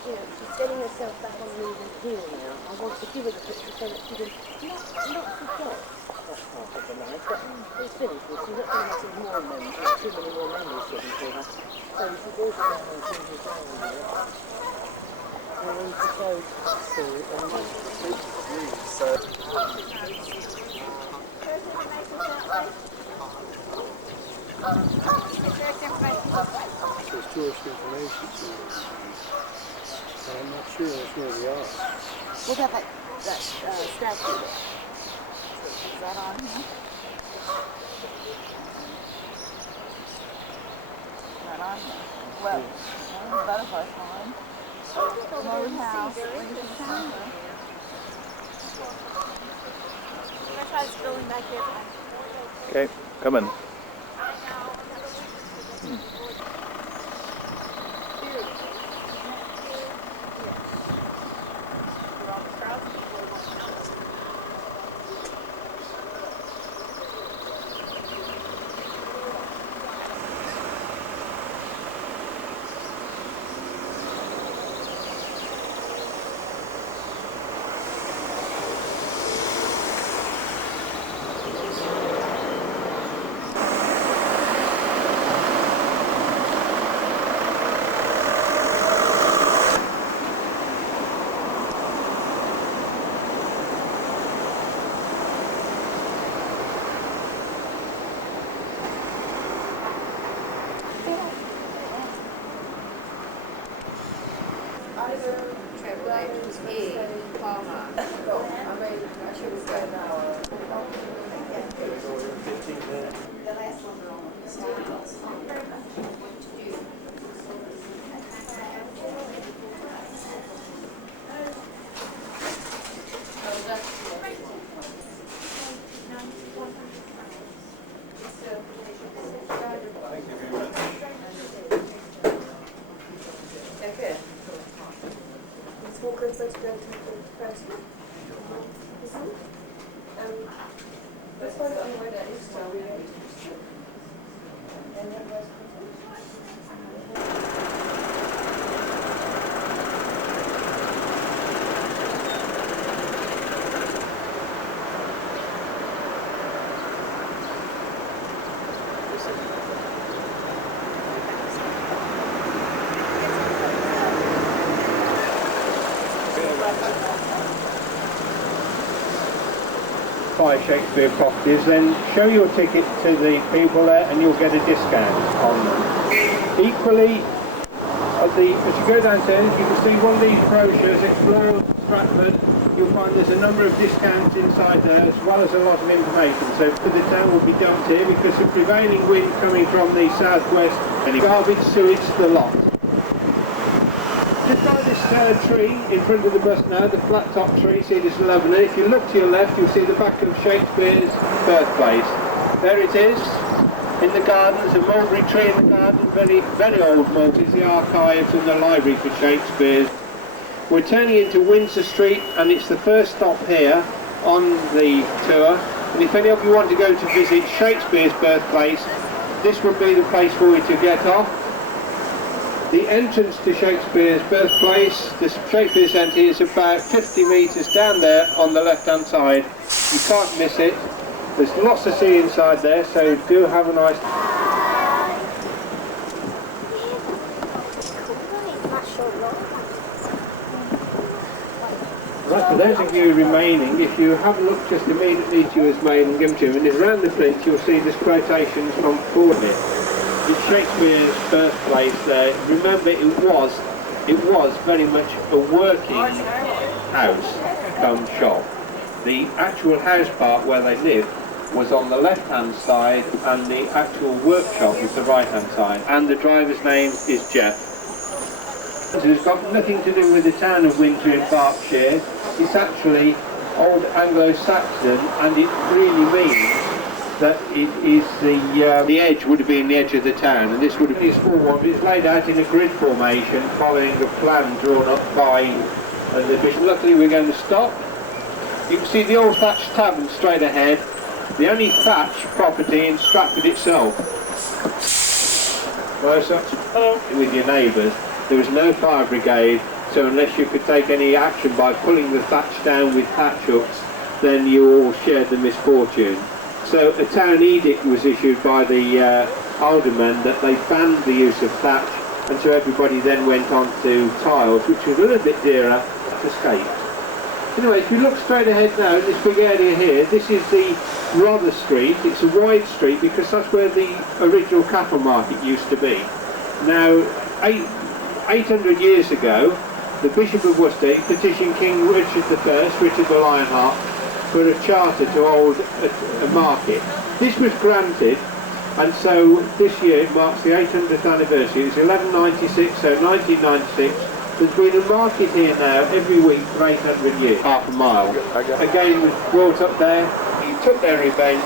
She's getting herself back on the even keel now. I want to give her the picture so that she can not forget that part of the life, but it's finished. She's not going to have some more memories, too many more memories given to her. So she's also down on King's Down here. And when she goes food and so There's tourist information too. But I'm not sure that's where we are. what about that statue there? Is that on here? Is that on here? Well, butterfly farm. Road house. Let's try this building back here. Okay, come in. buy Shakespeare properties, then show your ticket to the people there and you'll get a discount on them. Equally, as you go downstairs, you can see one of these brochures, Explore Stratford. You'll find there's a number of discounts inside there, as well as a lot of information. So the town will be dumped here because the prevailing wind coming from the southwest, and garbage, sewage, the lot. Just by this tree in front of the bus now, the flat top tree, see this lovely. If you look to your left, you'll see the back of Shakespeare's birthplace. There it is, in the garden. There's a mulberry tree in the garden, very, very old mulberry. It's the archives and the library for Shakespeare's. We're turning into Windsor Street, and it's the first stop here on the tour. And if any of you want to go to visit Shakespeare's birthplace, this would be the place for you to get off. The entrance to Shakespeare's birthplace, the Shakespeare Centre, is about 50 metres down there on the left-hand side. You can't miss it. There's lots to see inside there, so do have a nice... Right, for those of you remaining, if you have a look just immediately to as Maid and Gimchum, and around the plinth you'll see this quotation from Fordney. It's Shakespeare's birthplace there. Remember, it was very much a working house come shop. The actual house part where they lived was on the left-hand side, and the actual workshop was the right-hand side. And the driver's name is Jeff. It's got nothing to do with the town of Windsor in Berkshire. It's actually old Anglo-Saxon, and it really means that it is the edge would have been the edge of the town, and this would have been a small one. It's laid out in a grid formation following a plan drawn up by the bishop. Luckily we're going to stop. You can see the old thatched tavern straight ahead, the only thatched property in Stratford itself. With your neighbours. There was no fire brigade, so unless you could take any action by pulling the thatch down with thatch hooks, then you all shared the misfortune. So a town edict was issued by the aldermen that they banned the use of thatch, and so everybody then went on to tiles, which was a little bit dearer to escape. Anyway, if you look straight ahead now, in this big area here, this is the Rother Street. It's a wide street because that's where the original cattle market used to be. Now, 800 years ago, the Bishop of Worcester petitioned King Richard I, Richard the Lionheart, for a charter to hold a market. This was granted, and so this year it marks the 800th anniversary. It was 1196, so 1996. There's been a market here now every week for 800 years, half a mile. Again, was brought up there, he took their revenge,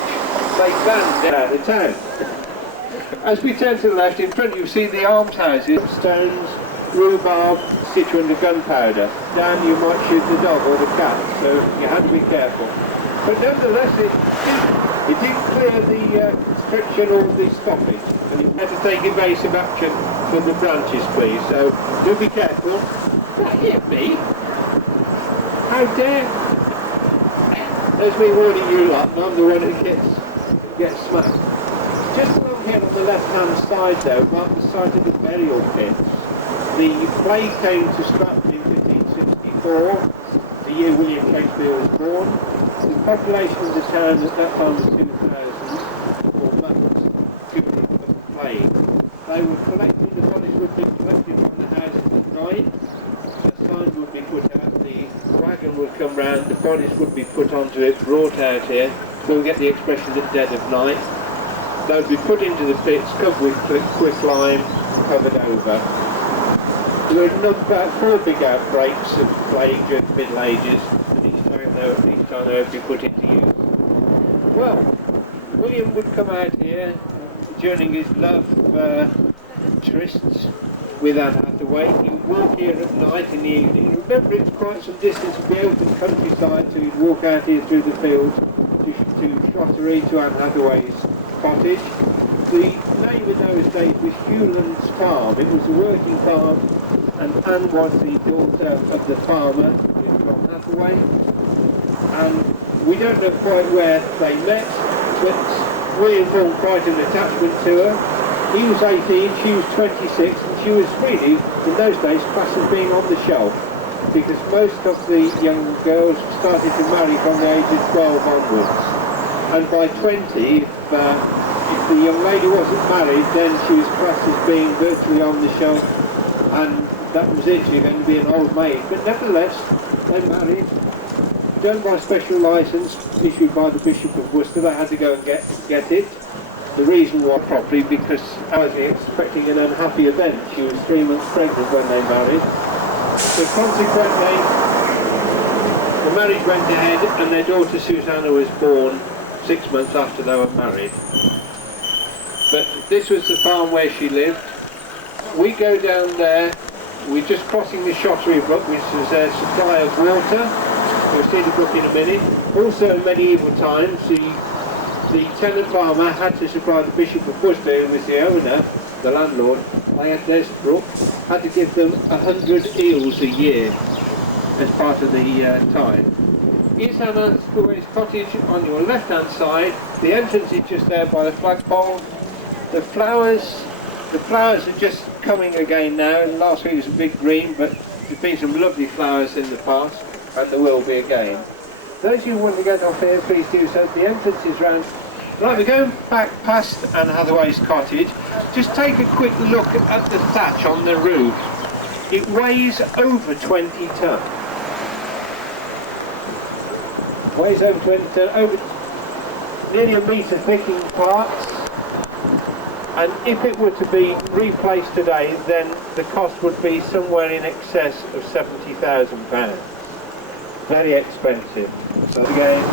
they banned it out of the town. As we turn to the left, in front you see the almshouses, stones, rhubarb, stitch under gunpowder. Down you might shoot the dog or the cat, so you had to be careful. But nevertheless, it didn't clear the constriction or the stoppage, and you had to take evasive action from the branches, please. So do be careful. That hit me. How dare? There's me warning you lot, and I'm the one who gets smacked. Just along here on the left-hand side, though, mark the site of the burial pits. The plague came to Stratford in 1564, the year William Shakespeare was born. The population of the town at that time was 2,000, or months, due to the plague. They were collected, the bodies would be collected from the houses at night. A sign would be put out, the wagon would come round, the bodies would be put onto it, brought out here. So we get the expression at dead of night. They would be put into the pits, covered with quicklime, covered over. There were about 4 big outbreaks of plague during the Middle Ages, and each time they would be put into use. Well, William would come out here during his love trysts with Anne Hathaway. He would walk here at night in the evening. Remember, it's quite some distance to the open countryside, so he'd walk out here through the fields to Shottery, to Anne Hathaway's cottage. The name in those days was Hewland's Farm. It was a working farm, and Anne was the daughter of the farmer, John Hathaway. And we don't know quite where they met, but William formed quite an attachment to her. He was 18, she was 26, and she was really, in those days, classed as being on the shelf. because most of the young girls started to marry from the age of 12 onwards. And by 20, if the young lady wasn't married, then she was classed as being virtually on the shelf, and that was it, she was going to be an old maid. But nevertheless, they married, done by special licence issued by the Bishop of Worcester. They had to go and get it. The reason was probably because I was expecting an unhappy event. She was 3 months pregnant when they married. So consequently, the marriage went ahead and their daughter Susanna was born 6 months after they were married. But this was the farm where she lived. We go down there, we're just crossing the Shottery Brook, which is a supply of water. We'll see the brook in a minute. Also in medieval times, the tenant farmer had to supply the Bishop of Worcester, who was the owner, the landlord. They had this brook, had to give them 100 eels a year as part of the tithe. Here's Anna Square's cottage on your left hand side. The entrance is just there by the flagpole. The flowers are just coming again now. Last week was a big green, but there's been some lovely flowers in the past, and there will be again. Those who want to get off here, please do so. The entrance is round. Right, we're going back past Anne Hathaway's cottage. Just take a quick look at the thatch on the roof. It weighs over 20 tonne. Weighs over 20 tonne, over nearly a metre thick in parts. And if it were to be replaced today, then the cost would be somewhere in excess of £70,000. Very expensive. So again,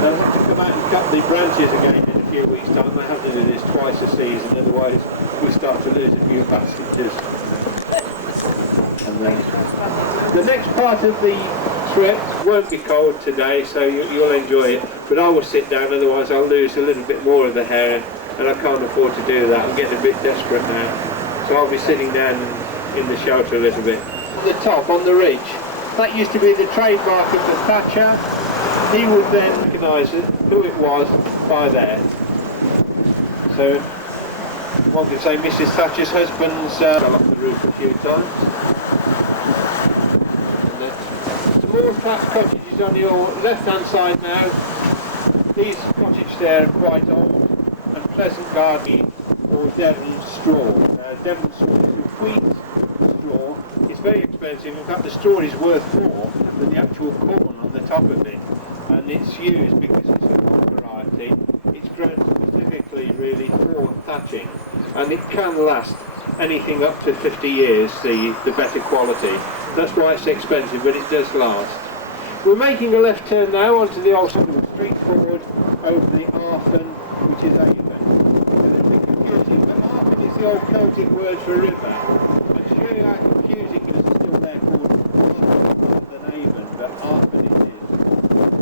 they'll have to come out and cut the branches again in a few weeks' time. They have to do this twice a season, otherwise we start to lose a few passengers. And then the next part of the trip won't be cold today, so you'll enjoy it. But I will sit down, otherwise I'll lose a little bit more of the hair, and I can't afford to do that. I'm getting a bit desperate now. So I'll be sitting down in the shelter a little bit. On the top, on the ridge, that used to be the trademark of the thatcher. He would then recognise who it was by there. So one could say Mrs. Thatcher's husband's fell off the roof a few times. And the more thatched cottages on your left hand side now. These cottages there are quite old and pleasant gardening or Devon straw. Devon straw is wheat straw. It's very expensive. In fact, the straw is worth more than the actual corn on the top of it. And it's used because it's a one variety. It's grown specifically really for thatching, and it can last anything up to 50 years, the better quality. That's why it's expensive, but it does last. We're making a left turn now onto the old street forward over the Arfen, which is Avon. It's a bit confusing, but Arfen is the old Celtic word for river. And to show you how confusing it is, still there called Arfen rather than Avon, but Arfen it is.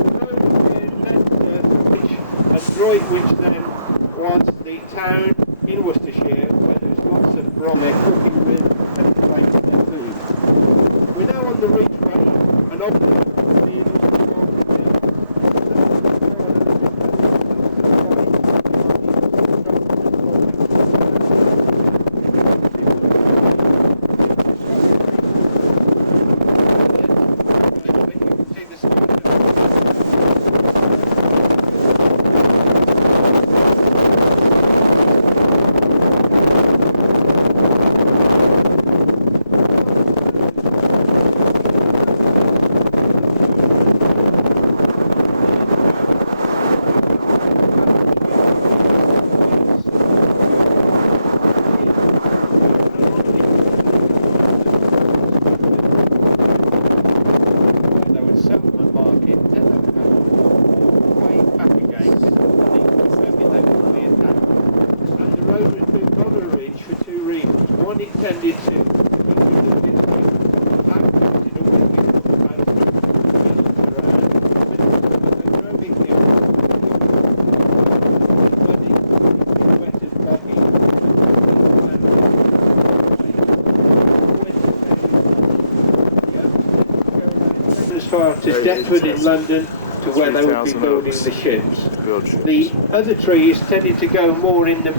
The road here led to Droitwich, and Droitwich then was the town in Worcestershire where there's lots of brommer cooking with and plating their food. We're now on the Ridgeway, and on the intended to as far to Deptford in London to where they would be 3,000 building oaks the ships. to build ships. The other trees tended to go more in the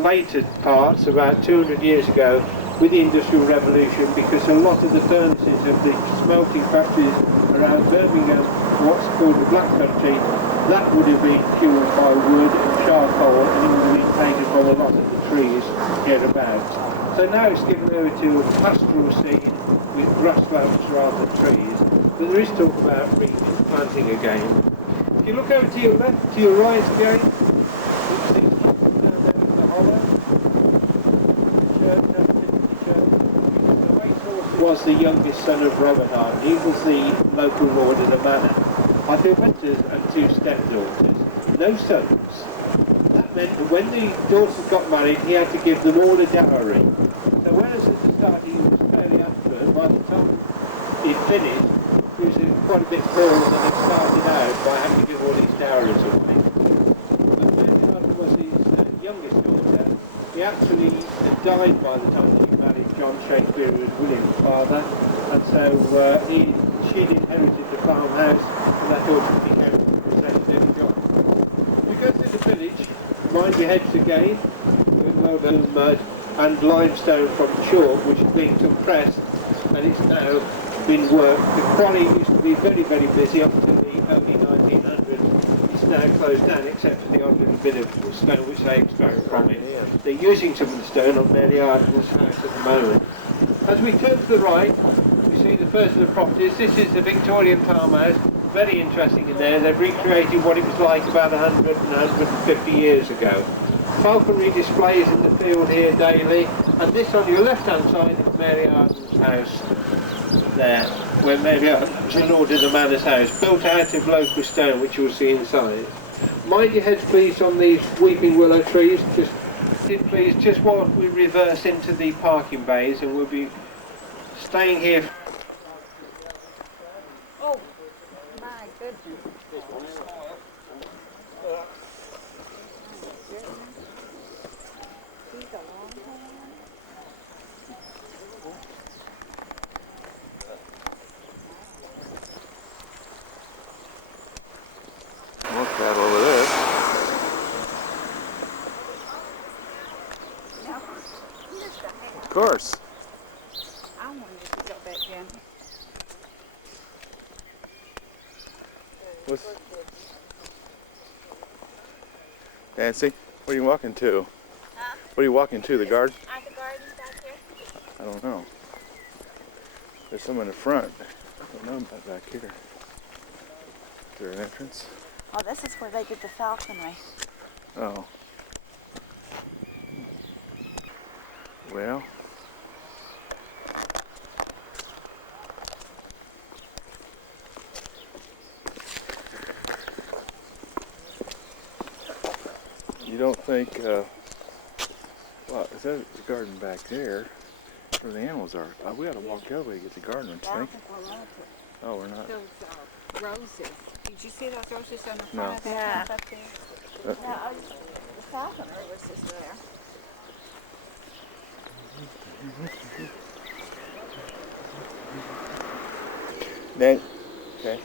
later parts, about 200 years ago, with the Industrial Revolution, because a lot of the furnaces of the smelting factories around Birmingham, what's called the Black Country, that would have been fueled by wood and charcoal, and it would have been taken from a lot of the trees hereabouts. So now it's given over to a pastoral scene with grasslands rather than trees, but there is talk about replanting again. If you look over to your left, to your right again, you can see down there in the hollow, the racehorse was the youngest son of Robert Hart. He was the local lord of the manor. I feel winters and 2 stepdaughters, no sons. That meant that when the daughters got married, he had to give them all a dowry. So whereas at the start he was fairly affluent, by the time he'd finished, he was quite a bit poorer than it started out by having to give all these dowries and things. But Mary was his youngest daughter. He actually died by the time she married John Shakespeare, who was William's father, and so she'd inherited the farmhouse, and that daughter became the possession of John. We go to the village, mind your heads again, with well-known mud and limestone from chalk, which has been compressed, and it's now been worked. The quarry used to be very, very busy up until the early 1900s. It's now closed down, except for the odd little bit of stone which they extract from it. They're using some of the stone on Mary Arden's house at the moment. As we turn to the right, we see the first of the properties. This is the Victorian farmhouse. Very interesting in there. They've recreated what it was like about 100 and 150 years ago. Falconry displays in the field here daily, and this on your left-hand side is Mary Arden's house there, where Mary Arden was the lord of the manor's house, built out of local stone, which you'll see inside. Mind your heads please on these weeping willow trees, just while we reverse into the parking bays, and we'll be staying here. Oh, my goodness. More cattle over there. Of course. I wonder if we got back down. Nancy, what are you walking to? Huh? What are you walking to? The garden? Are the gardens back here? I don't know. There's some in the front. I don't know about back here. Is there an entrance? Oh, this is where they did the falconry. Oh. Well. You don't think, well, is that the garden back there where the animals are? We ought to walk that way to get the garden, don't you think? Oh, we're not. Those roses. Did you see those roses on the front No. of the house up there? No, the falconry was just there. Then, okay.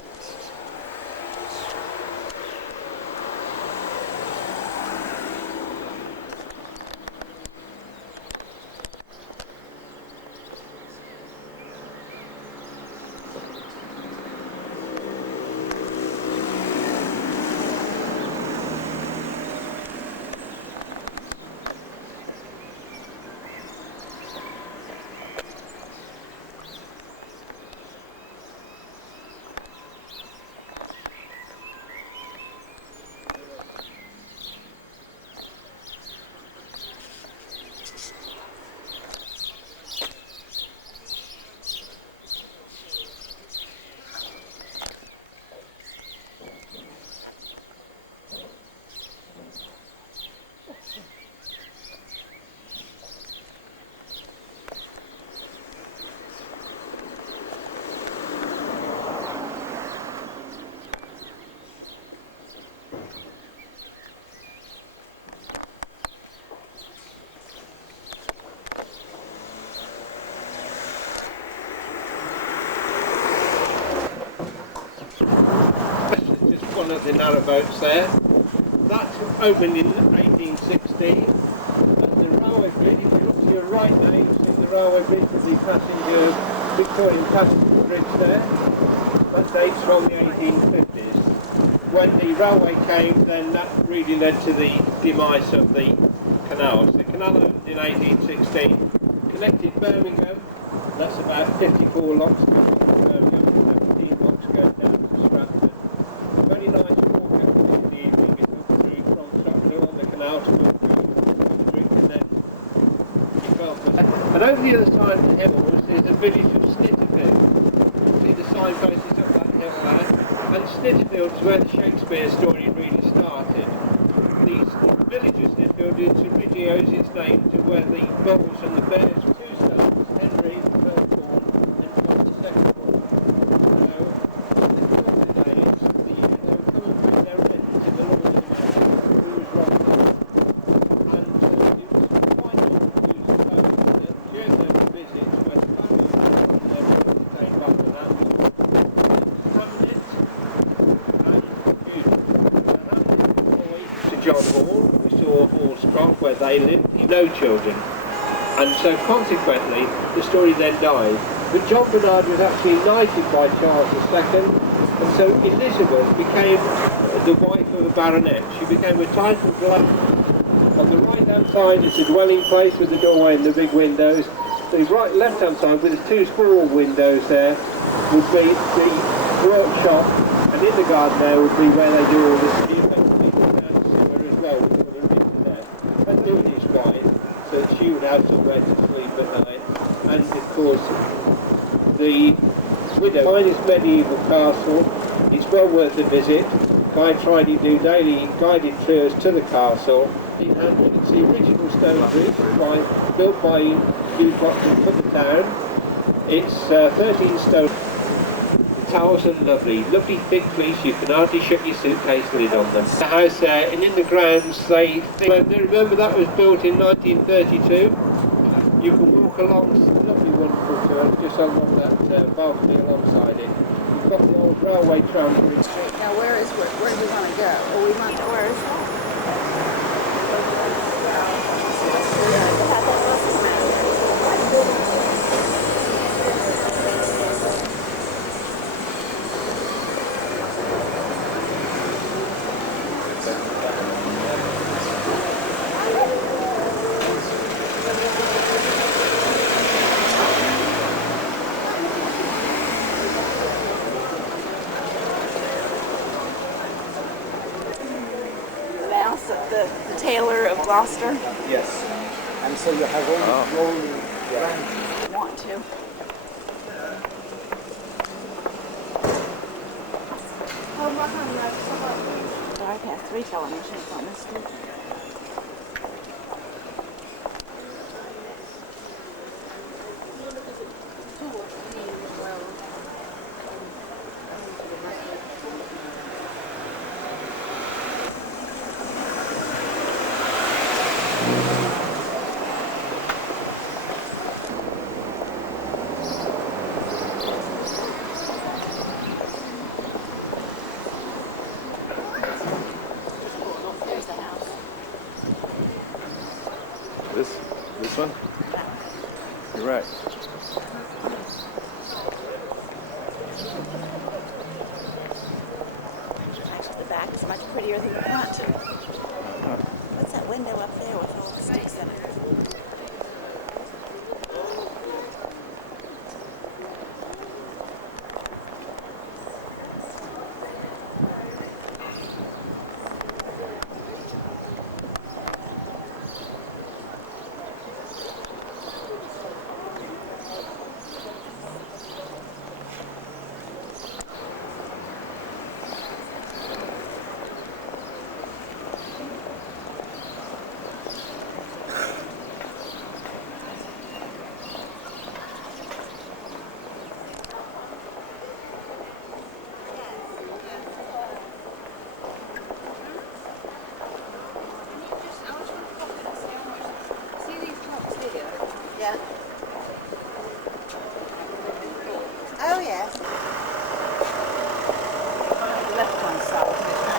down at the narrowboats there. That opened in 1816. And the railway bridge, if you look to your right now, you see the railway bridge with the Victorian passenger bridge there. That dates from the 1850s. When the railway came, then that really led to the demise of the canals. The canal opened in 1816, connected Birmingham, that's about 54 locks going to Birmingham, 17 locks going down to Stratford. Very nice walk in the evening, you go through from Stockhill on the canal to walk through Coventry, and then you go up. And over the other side of the hill is the village of Snitterfield. See the signpost is up that hill there. And Snitterfield is where the Shakespeare story really started. The village of Snitterfield originally owes its name to where the bulls and the bears were two sons, Henry the first born and John the second born. So, in the early days, they were coming through their rents in the London Bristol, who was Robert. And it was quite normal to suppose that during their visits, where the family was from their visit, came back to that. John Hall, we saw Hall's Croft where they lived, no children, and so consequently the story then died. But John Bernard was actually knighted by Charles II, and so Elizabeth became the wife of a baronet. She became a titled lady. On the right hand side is the dwelling place with the doorway and the big windows. The right left hand side with the two small windows there would be the workshop, and in the garden there would be where they do all the doing his wife, so that she would have somewhere to sleep at night. And of course, the widow, finest medieval castle, it's well worth a visit. Guide Friday do daily guided tours to the castle. And it's the original stone bridge built by Hugh Watson for the town. It's 13 stone. Towels are lovely thick fleece, you can hardly shut your suitcase lid on them. The house there, and in the grounds they remember that was built in 1932. You can walk along, lovely wonderful tour, just along that balcony alongside it. You've got the old railway tram bridge. Now where do we want to go? Oh, we want to where is that? The tailor of Gloucester. Yes. And so you have all these rolling branches. Want to. I've had 3 televisions on this one. This one? You're right. Actually, the back is much prettier than the front. What's that window up there with all the sticks in it? Yeah. Oh, yeah. The left-hand side.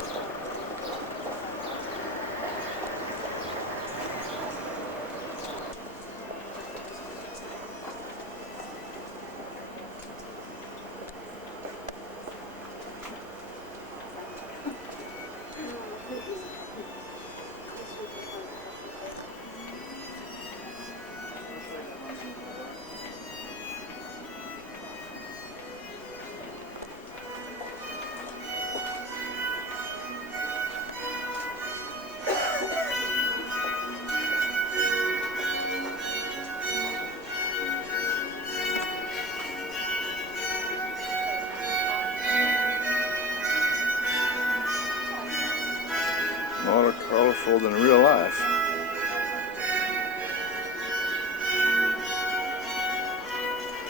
beautiful than real life.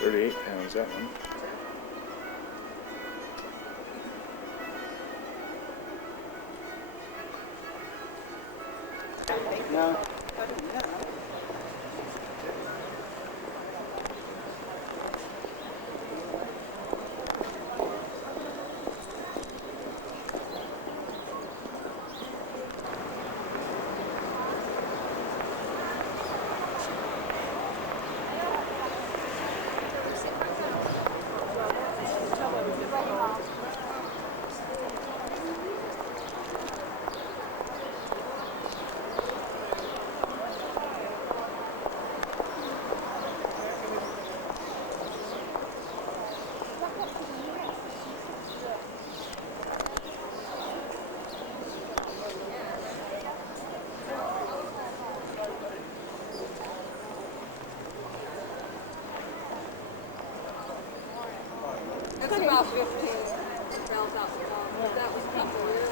£38, that one. No. It's about 15 miles out the top. That was a couple of years.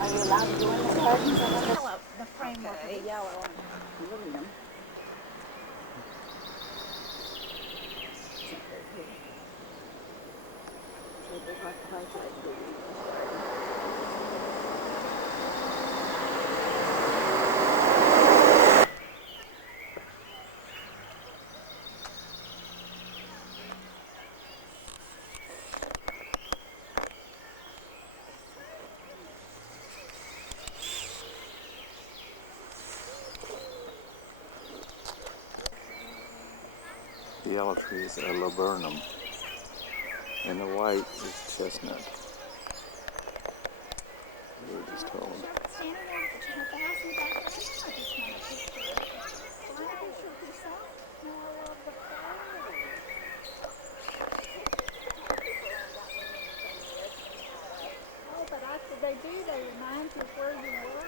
Are you allowed to go in the gardens? The framework of the yellow and William. The yellow tree is a laburnum, and the white is chestnut. We were just told. Oh, but after they do, they remind you of where you were.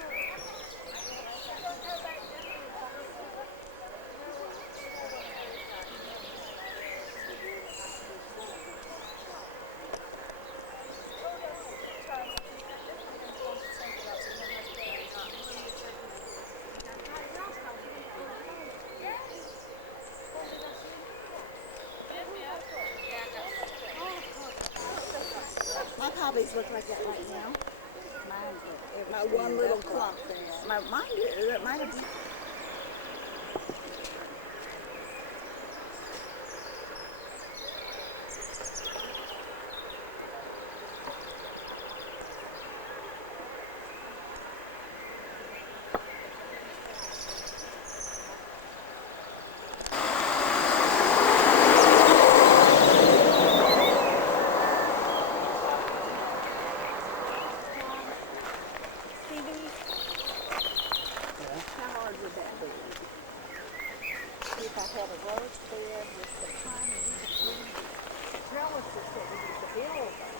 Kelly's look like that right now. My one little clump there. Mine do. Mine have.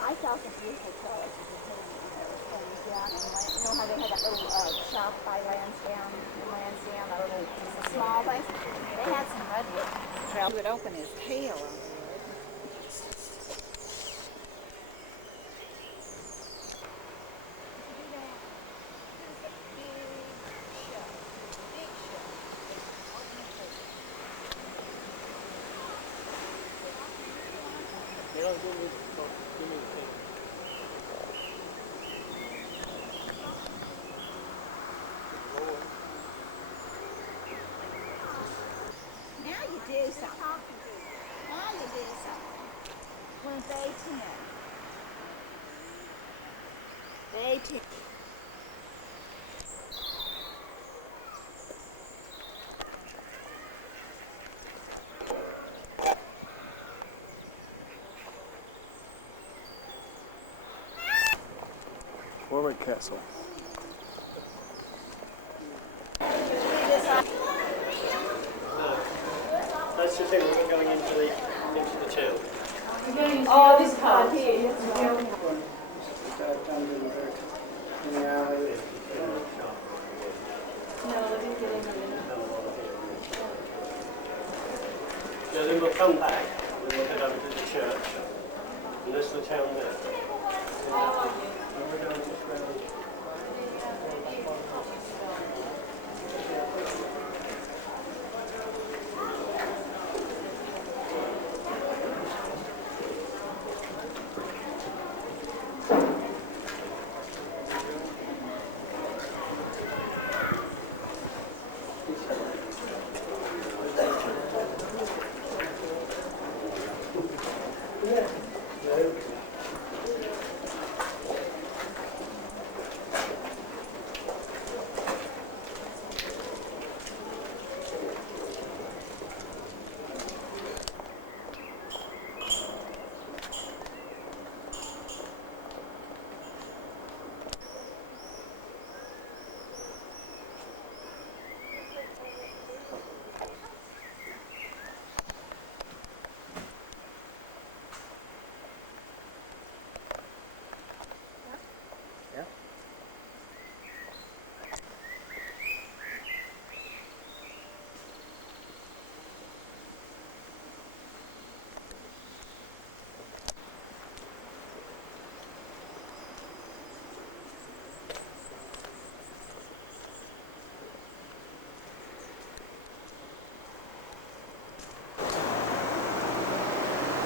I saw some beautiful colors as they put things down and you know how they had that little shop by Lansdowne, that little small place? They had some redwood. He would open his tail on the wood. Now you do something. Now you do something. When they 10. They 10. Warwick Castle. That's the thing, we're going into the till. Oh, this part here. Yeah, then we'll come back and we'll head over to the church. And this is the town there. And we're going just round.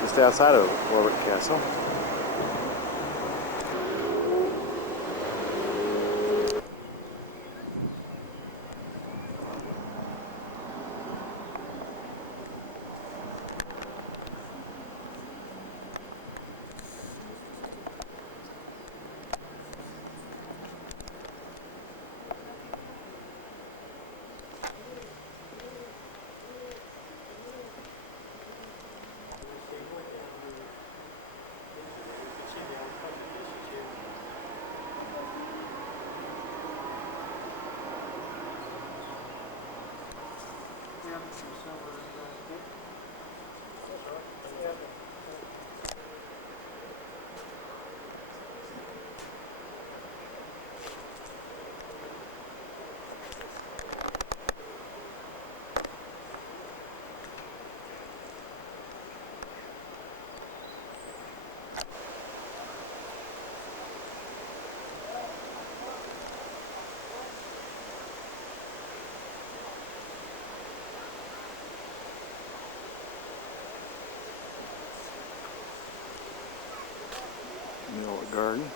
Just outside of Warwick Castle. garden.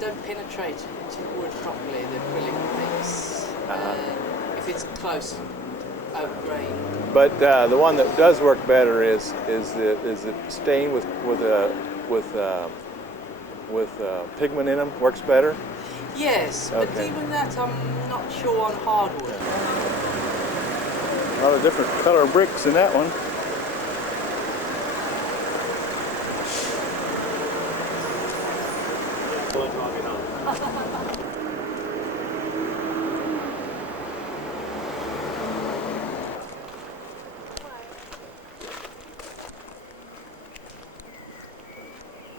don't penetrate into wood properly, the acrylic paints, if it's close oak grain. But the one that does work better is it stained with pigment in them. Works better. Yes, but even that I'm not sure on hardwood. A lot of different color bricks in that one.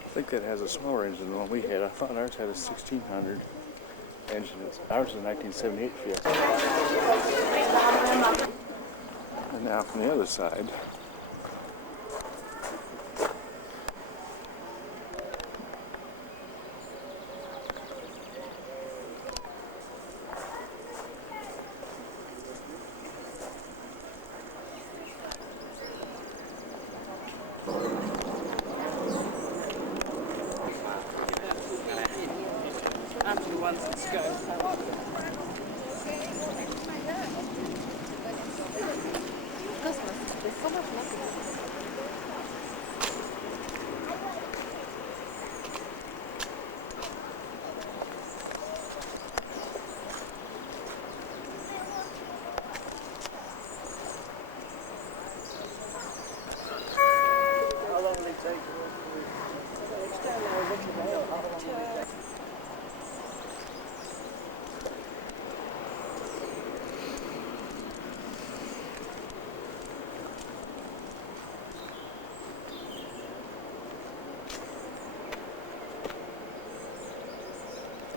I think that has a smaller engine than the one we had. I thought ours had a 1600 engine. Ours is a 1978 Fiesta. And now from the other side. After the ones that go. There's so much left. How long will it take?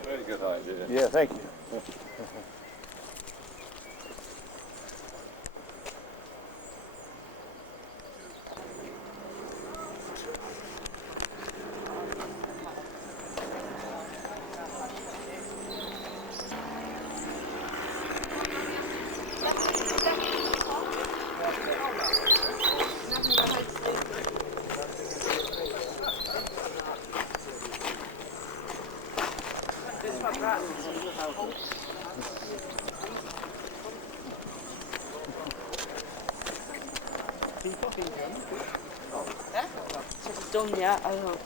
Very good idea. Yeah, thank you. Done yet? I don't know.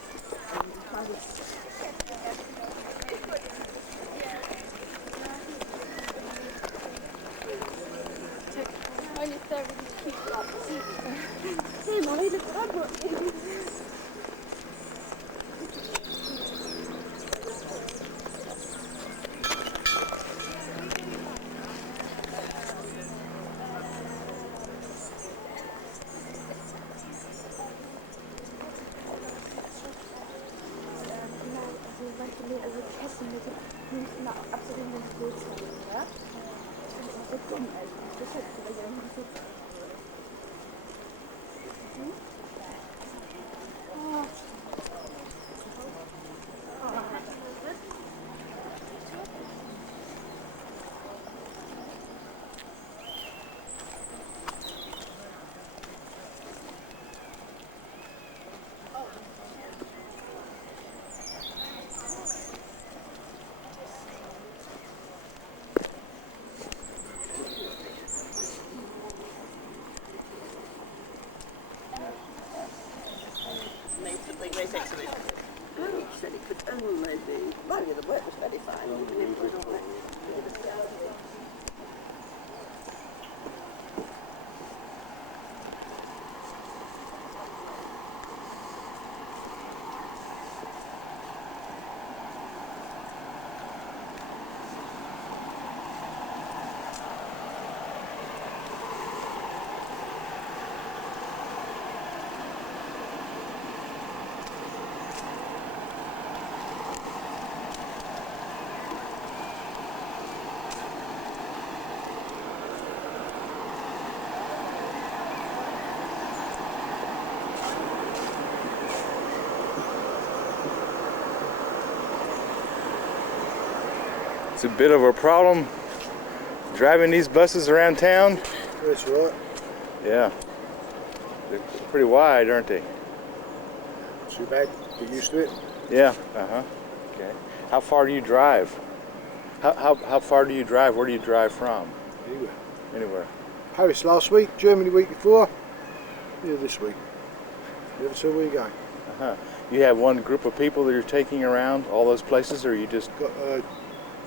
Hey, Molly, look what I brought you. Also Kessen mit dem müssen absolut nicht gut sein, ja? Das ist so dumm, also das ist vielleicht irgendwie so. He said it could only be. Well, yeah, the work was very fine. It was all right. It's a bit of a problem driving these buses around town. That's right. Yeah. They're pretty wide, aren't they? Too bad. Get used to it. Yeah. Uh-huh. Okay. How far do you drive? How far do you drive? Where do you drive from? Anywhere. Anywhere. Paris last week, Germany week before, here this week. Never saw where you go. You have one group of people that you're taking around all those places, or you just...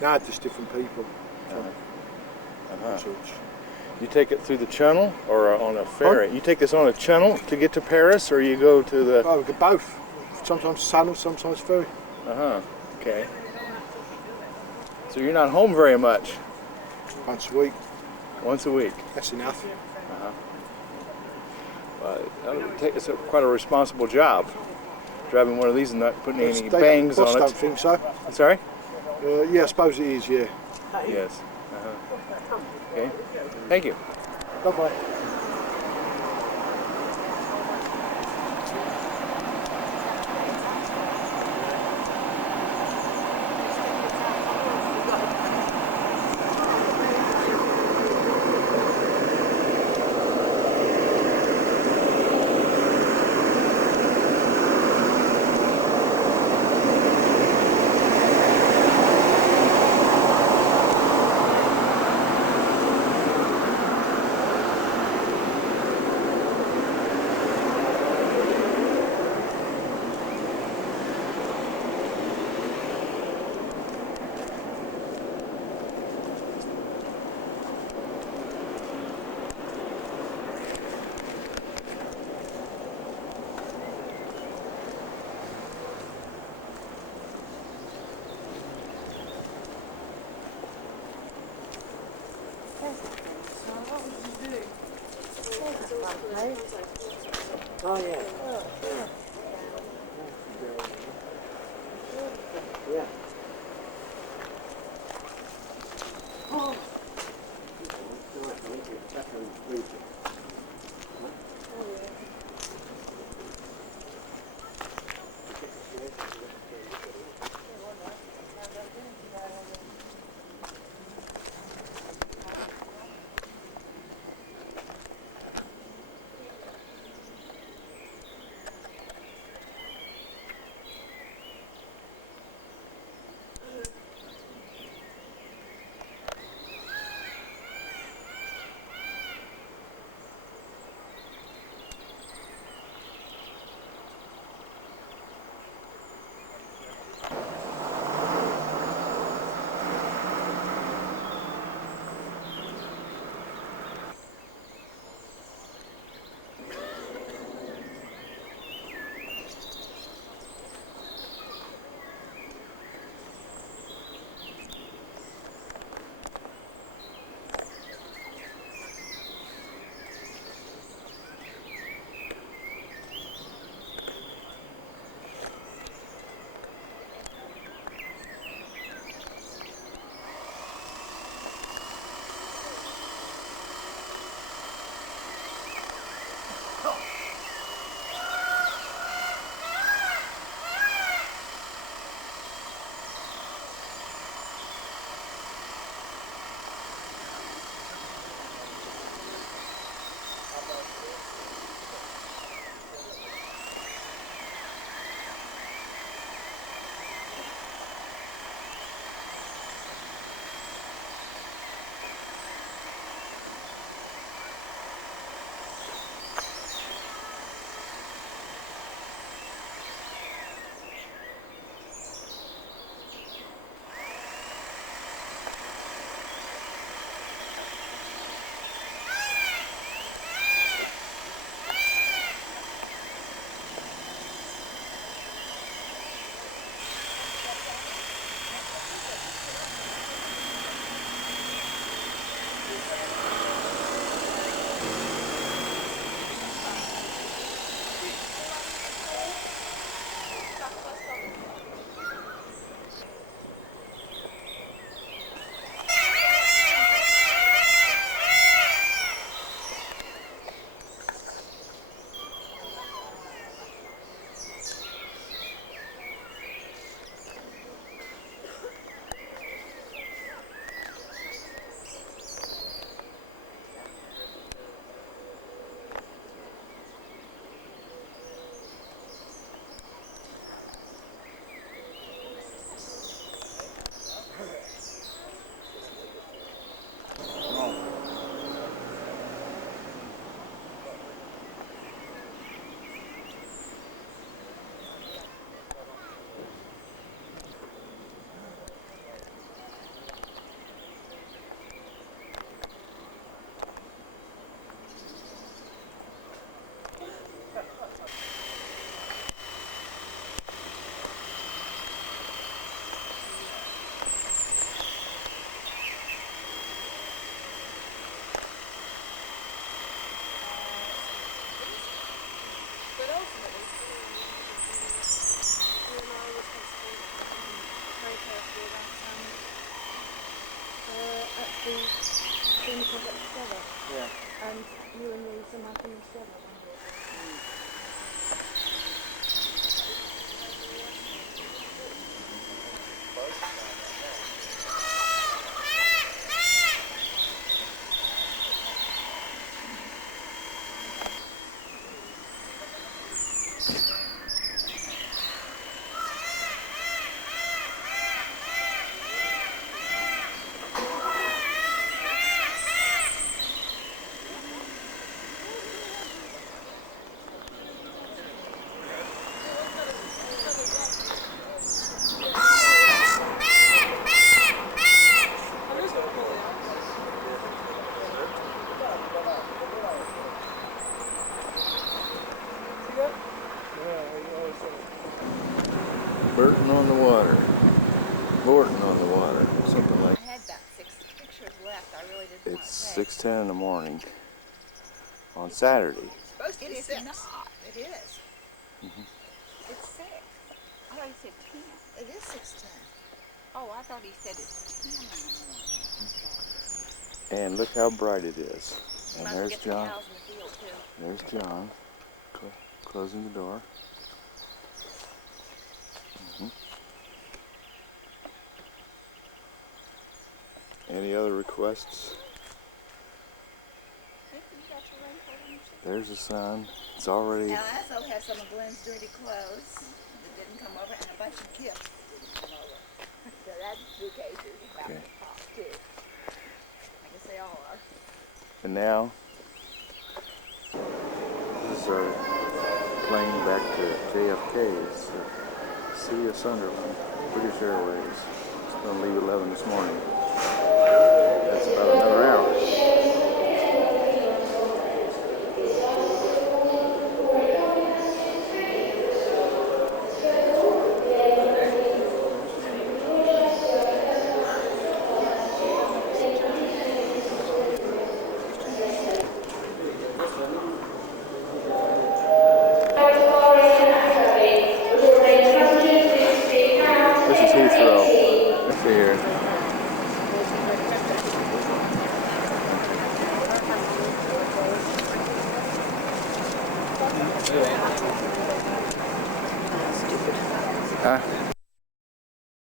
Just different people. You take it through the channel or on a ferry? You take this on a channel to get to Paris, or you go to the... Oh, we go both. Sometimes channel, sometimes ferry. Okay. So you're not home very much? Once a week. Once a week? That's enough. It's quite a responsible job, driving one of these and not putting any bangs on it. I don't think so. Sorry? Yeah, I suppose it is, yeah. Yes. Okay. Thank you. Bye-bye. Oh, yeah. Yeah. Oh. things to get together. Yeah. And you and Louise are making them together. Burton on the water. Borton on the water. Something like I had about 6 pictures left. I really didn't want to It's take. 6:10 in the morning on Saturday. It's supposed to be 6. Not. It is. It's 6. I thought he said 10. It is 6:10. Oh, I thought he said it's 10 in the morning. And look how bright it is. And Might there's get some John. cows in the field too. There's John closing the door. Any other requests? There's the sun. It's already. And I also have some of Glenn's dirty clothes that didn't come over, and a bunch of gifts that didn't come over. So that suitcase is about to pop too. I guess they all are. And now, this is our plane back to JFK. It's the City of Sunderland, British Airways. It's going to leave 11 this morning. That's about another hour. This is Heathrow. Let's see here. Huh?